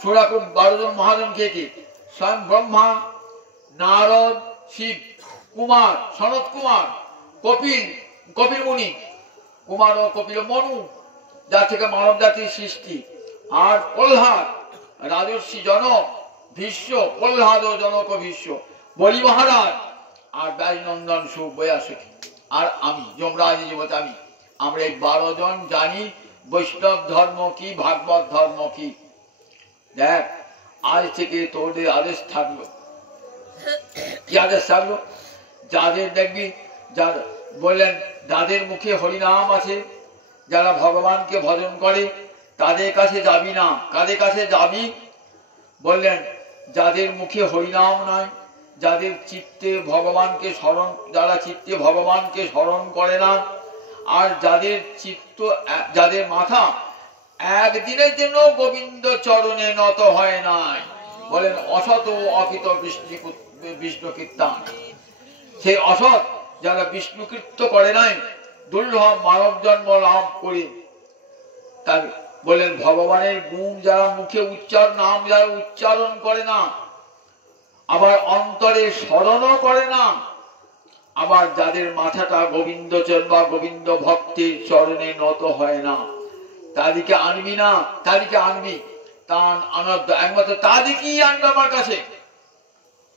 সুরাকুম 12 জন মহাজন কে কে? স্বয়ং ব্রহ্মা, নারদ, শিব, কুমার সনত কুমার, কপিল কপিল মুনি, কুমার ও কপিল মনু যার থেকে মানব জাতির সৃষ্টি, আর প্রহ্লাদ রাজর্ষি জনক, ভীষ্ম প্রহ্লাদ ও জনক ভীষ্ম, বলি মহারাজ, আর ব্যাসনন্দন সুখ বৈয়াসকি, আর আমি যমরাজ জীবত আমি। আমরা এই 12 জন জানি বৈষ্ণব ধর্ম কি, ভাগবত ধর্ম কি। দেখ আজ থেকে তোদের আদেশ থাকলো। কি আদেশ থাকলো? যাদের দেখবি বললেন যাদের মুখে হরিনাম আছে, যারা ভগবানকে ভজন করে, তাদের কাছে যাবি না। কাদের কাছে যাবি? বললেন যাদের মুখে হরিনাম নয়, যাদের চিত্তে ভগবানকে স্মরণ, যারা চিত্তে ভগবানকে স্মরণ করে না, আর যাদের মাথা একদিনের জন্য গোবিন্দ চরণে নত হয় নাই, বলেন অসৎ অকৃত বিষ্ণু কীর্তন। সেই অসৎ যারা বিষ্ণু কীর্ত করে নাই, দুর্লভ মানব জন্ম লাভ করে, তার বলেন ভগবানের গুণ যারা মুখে নাম যারা উচ্চারণ করে না, আবার অন্তরে স্মরণও করে না, আবার যাদের মাথাটা গোবিন্দ চরণ বা গোবিন্দ ভক্তির চরণে নত হয় না, তাদেরকে আনবি না। তাদেরকে আনবি তান আনন্দ একমাত্র তাদেরকেই আনবে আমার কাছে।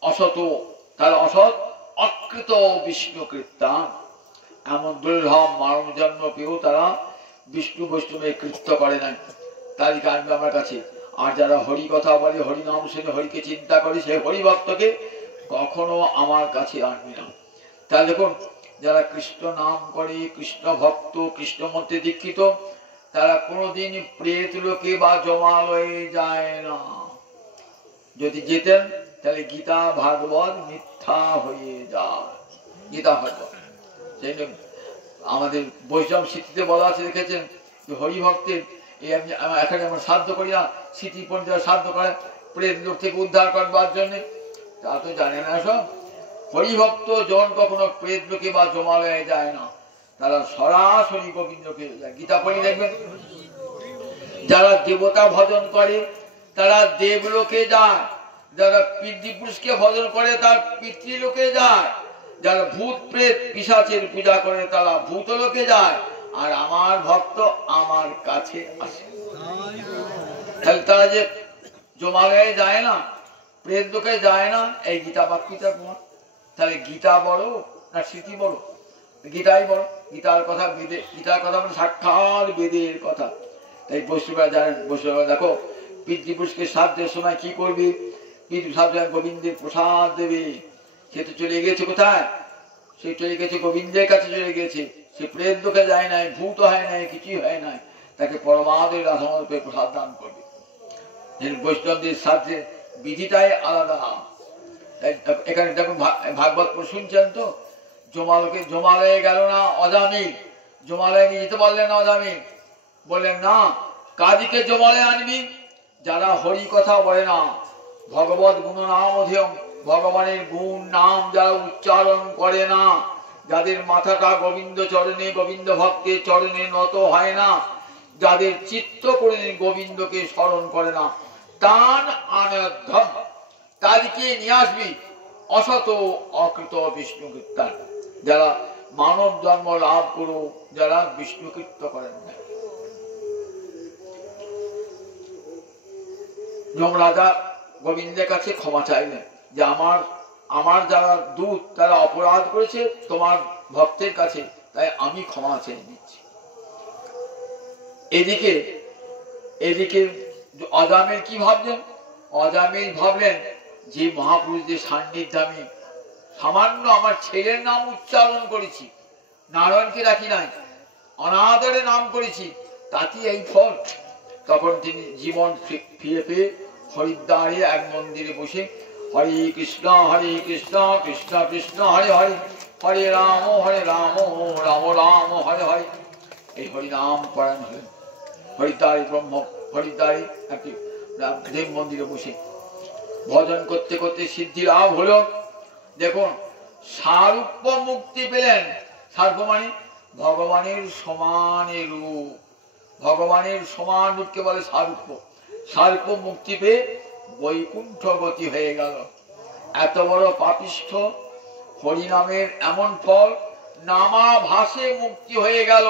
অসত তার অসৎ অকৃত বিষ্ণু কীর্তন, এমন দুর্লভ মানব জন্ম পেয়েও তারা বিষ্ণু বৈষ্ণবের কৃত্য করে নাই, তাদেরকে আনবে আমার কাছে। আর যারা হরি কথা বলে, হরি নাম শুনে হরিকে চিন্তা করে, সে হরি ভক্তকে কখনো আমার কাছে আনবে না। তাহলে দেখুন, যারা কৃষ্ণ নাম করে, কৃষ্ণ ভক্ত, কৃষ্ণ মন্ত্রে দীক্ষিত, তারা কোনোদিন প্রেত লোকে বা জমালয়ে যায় না। যদি যেতেন তাহলে গীতা ভাগবত মিথ্যা হয়ে যায়। গীতা ভাগবত সেই আমাদের বৈষ্ণব স্মৃতিতে বলা আছে, দেখেছেন যে হরিভক্তের এখানে আমরা শ্রাদ্ধ করি না, স্মৃতি পঞ্চায়েত শ্রাদ্ধ করে প্রেত লোক থেকে উদ্ধার করবার জন্য, তা তো জানে না সব। হরিভক্ত জন কখনো প্রেত লোকে বা জমালয়ে যায় না, তারা সরাসরি গোবিন্দকে যায়। গীতা পড়ি দেখবেন, যারা দেবতা ভজন করে তারা দেবলোকে যায়, যারা পিতৃপুরুষকে ভজন করে তার পিতৃলোকে যায়, যারা ভূত প্রেত পিশাচের পূজা করে তারা ভূতলোকে যায়, আর আমার ভক্ত আমার কাছে আসে। তাহলে তারা যে জমালয়ে যায় না, প্রেত লোকে যায় না, এই গীতা বাক্যটা তোমার। তাহলে গীতা বড় না স্মৃতি বড়? গীতাই বড়। গীতার কথা বেদে, গীতার কথা মানে সাক্ষাৎ বেদের কথা। তাই বৈষ্ণবরা জানেন, বৈষ্ণবরা দেখো পিতৃপুরুষকে শ্রাদ্ধের সময় কি করবি? গোবিন্দের প্রসাদ দেবে। সে তো চলে গেছে কোথায়? সে চলে গেছে গোবিন্দের কাছে চলে গেছে, সে প্রেত লোকে যায় নাই, ভূত হয় নাই, কিছুই হয় নাই, তাকে পরমাদের রাধামতে প্রসাদ দান করবে। বৈষ্ণবদের শ্রাদ্ধের বিধিটাই আলাদা। এখানে দেখুন ভাগবত শুনছেন তো, জমালয়ে গেল না অজামিল, জমালয়ে নিয়ে যেতে পারলেন না অজামিল, বললেন না কাদিকে জমালয়ে আনবি? যারা হরি কথা বলে না, ভগবত গুণ নাম অধিয়ম, ভগবানের গুণ নাম যারা উচ্চারণ করে না, যাদের মাথাটা গোবিন্দ চরণে, গোবিন্দ ভক্তের চরণে নত হয় না, যাদের চিত্ত করে গোবিন্দকে স্মরণ করে না, তান আনধ্যম, তাদেরকে নিয়ে আসবি অসত অকৃত বিষ্ণু কীর্তন। যারা মানব জন্ম লাভ করো, যারা বিষ্ণু কীর্তন করেন না। যমরাজা গোবিন্দের কাছে ক্ষমা চাইলেন যে আমার যারা দূত তারা অপরাধ করেছে তোমার ভক্তের কাছে, তাই আমি ক্ষমা চেয়ে নিচ্ছি। এদিকে অজামিল কি ভাবলেন? অজামিল ভাবলেন যে মহাপুরুষদের সান্নিধ্যে আমি সামান্য আমার ছেলের নাম উচ্চারণ করেছি, নারায়ণকে রাখি নাই, অনাদরে নাম করেছি, তাতেই এই ফল। তখন তিনি জীবন ফিরে পেয়ে হরিদ্বারে এক মন্দিরে বসে হরে কৃষ্ণ কৃষ্ণ কৃষ্ণ হরে হরে, হরে রাম রাম রাম হরে হরে, এই হরিনাম পরায়ণ হলেন। হরিদ্বারে একটি দেব মন্দিরে বসে ভজন করতে করতে সিদ্ধি লাভ হলো। দেখুন সারূপ্য মুক্তি পেলেন। সারূপ্য মানে ভগবানের সমান রূপ, ভগবানের সমান রূপকে বলে সারূপ্য। সারূপ্য মুক্তি পেয়ে বৈকুণ্ঠ গতি হয়ে গেল। এত বড় পাপিষ্ঠ হরিনামের এমন ফল, নামাভাসে মুক্তি হয়ে গেল।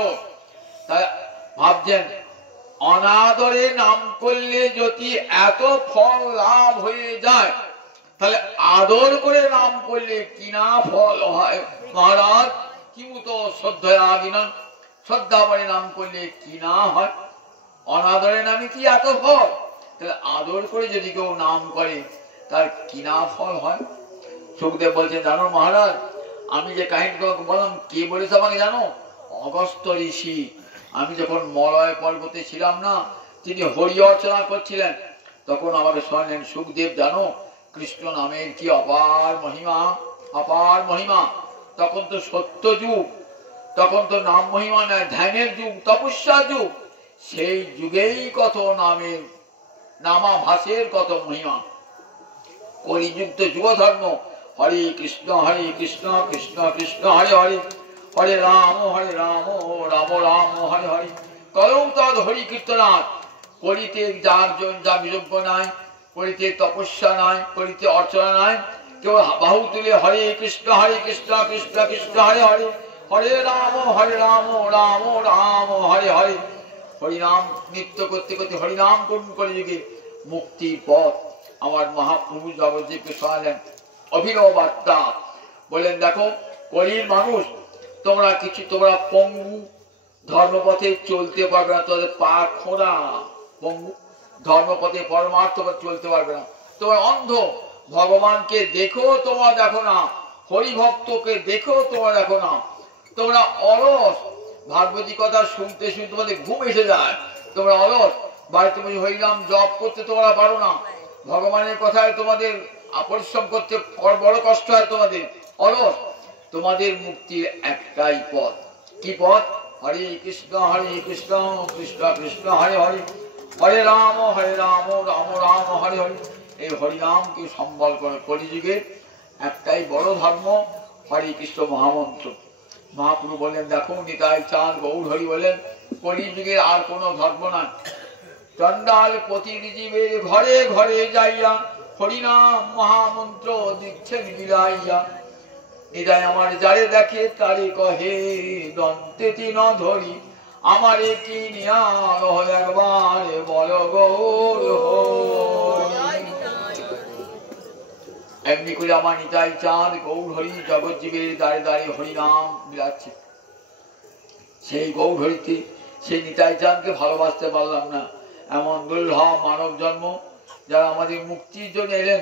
তাই ভাবছেন অনাদরে নাম করলে যদি এত ফল লাভ হয়ে যায়, তাহলে আদর করে নাম করলে কি না ফল হয়? মহারাজ কি মতো শ্রদ্ধা বিনা, শ্রদ্ধা করে নাম করলে কি না হয়? অনাদরে নামে কি এত ফল? তাহলে আদর করে যদি কেউ নাম করে তার কি না ফল হয়? সুখদেব বলছেন, জানো মহারাজ, আমি যে কাহিনী বললাম কে বলেছে আমাকে জানো? অগস্ত্য ঋষি। আমি যখন মলয় পর্বতে ছিলাম না, তিনি হরি অর্চনা করছিলেন, তখন আমাকে শোনালেন, সুখদেব জানো কৃষ্ণ নামের কি অপার মহিমা, অপার মহিমা। তখন তো সত্য যুগ, তখন তো নাম মহিমা নয়, ধ্যানের যুগ, তপস্যা যুগ। সেই যুগেই কত নামের নামাভাসের কত মহিমা। কলিযুক্ত যুগ ধর্ম হরে কৃষ্ণ কৃষ্ণ কৃষ্ণ হরে হরে, হরে রাম রাম রাম হরে হরে। কলম তদ হরি কীর্তনাথ। করিতে যার যা বিযোগ্য নাই, করিতে তপস্যা নাই, করিতে অর্চনা নাই, কেউ বাহু তুলে হরে কৃষ্ণ কৃষ্ণ কৃষ্ণ হরে হরে, হরে রাম রাম রাম হরে হরে। হরিনাম নৃত্য করতে করতে হরিনাম করুন কলিযুগে। মুক্তির পথ আমার মহাপ্রভু জগৎদেবকে শোনালেন অভিনব বার্তা। বললেন দেখো কলির মানুষ, তোমরা পঙ্গু, ধর্মপথে চলতে পারবে না, তোমাদের পা খোঁড়া, পঙ্গু ধর্মপথে পরমার্থ পথে চলতে পারবে না, তোমরা অন্ধ, ভগবানকে দেখো তোমরা দেখো না, হরিভক্তকে দেখো তোমরা দেখো না, তোমরা অলস, ভাগবতী কথা শুনতে শুনতে তোমাদের ঘুম এসে যায়, তোমরা অলস, বাড়িতে বসে হরিনাম জপ করতে তোমরা পারো না, ভগবানের কথায় তোমাদের পরিশ্রম করতে বড় কষ্ট হয়, তোমাদের অলস, তোমাদের মুক্তির একটাই পথ। কি পথ? হরে কৃষ্ণ কৃষ্ণ কৃষ্ণ হরে হরে, হরে রাম রাম রাম হরে হরে। এই হরিনামকে সম্বল করে কলিযুগে একটাই বড় ধর্ম, হরে কৃষ্ণ মহামন্ত্র। মহাপ্রভু বললেন দেখো নিতাই চাঁদ গৌর হরি বললেন কলিযুগের আর কোনো ধর্ম নাই। চণ্ডাল প্রতিটি জীবের ঘরে ঘরে যাইয়া হরিনাম মহামন্ত্র দিচ্ছেন বিলাইয়া। নিতাই আমার যারে দেখে তারে কহে দন্তে তিন ধরি, আমারে কি নিয়াল একবার বল গৌর হরি। এমনি করে আমার নিতাই চাঁদ গৌর হরি জগৎ জীবের দ্বারে দ্বারে হরিনাম বিলাচ্ছে। সেই গৌর হরিতে সেই নিতাই চাঁদকে ভালোবাসতে পারলাম না, এমন দুর্লভ মানব জন্ম যারা আমাদের মুক্তির জন্য এলেন,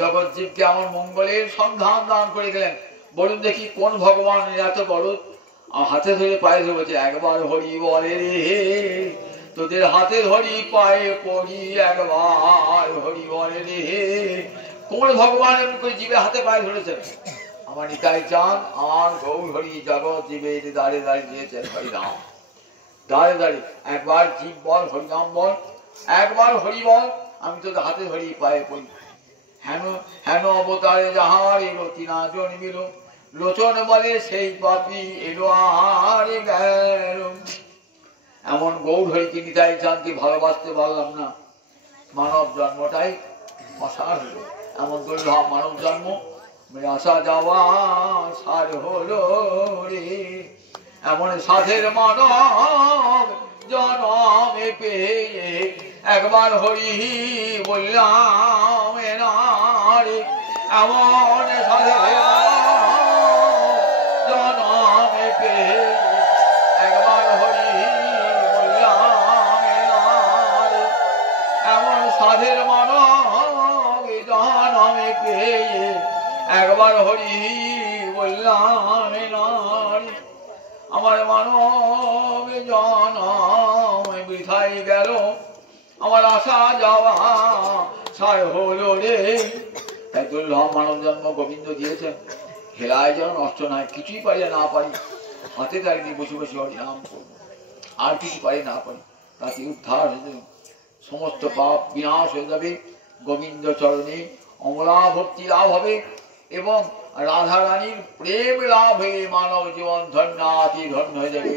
জগৎ জীবকে আমার মঙ্গলের সন্ধান দান করে গেলেন। বলুন দেখি কোন ভগবান এত বড়? হাতে ধরে পায়ে ধরে বলছে একবার হরি বলে রে, তোদের হাতে ধরি পায়ে পড়ি একবার হরি বলে রে। কোন ভগবান এমন করে জীবের হাতে পায়ে ধরেছেন? আমার নিতাই চাঁদ আমার গৌর হরি জগৎ জীবের দাঁড়ে দাঁড়িয়ে দিয়েছেন হরিনাম। দাঁড়ে দাঁড়িয়ে একবার জীব বল হরিনাম বল, একবার হরি বল, আমি তোদের হাতে ধরি পায়ে পড়ি। হেন হেন অবতারে যাহার এলো তিনা জন্মিল, লোচন বলে সেই পাপি এলো আর গেল। এমন গৌর হরিকে নিতাই চাঁদকে ভালোবাসতে পারলাম না, মানব জন্মটাই অসার হলো। এমন দুর্লভ মানব জন্ম, আসা যাওয়া সার হলো রে। এমন সাধের মানব জনমে পেয়ে একবার হরি বললাম না রে। এমন সাধের জনমে পেয়ে একবার হরি বললাম না রে। এমন সাধের মানব জনমে পেয়ে একবার হরি বললাম না রে। আমার মানব জনম বৃথাই গেল, আমার আসা যাওয়া সার হলো রে। তাই দুর্লভ মানব জন্ম গোবিন্দ দিয়েছেন, হেলায় যেন নষ্ট নয়। কিছুই পারি না পারি, হাতে দাঁড়িয়ে বসে বসে হরিনাম করবো, আর কিছু পারি না পারি, তাতে উদ্ধার হয়ে যাবে, সমস্ত পাপ বিনাশ হয়ে যাবে, গোবিন্দ চরণে অমলা ভক্তি লাভ হবে এবং রাধা রানীর প্রেম লাভ হয়ে মানব জীবন ধন্যাতি ধন্য হয়ে যাবে।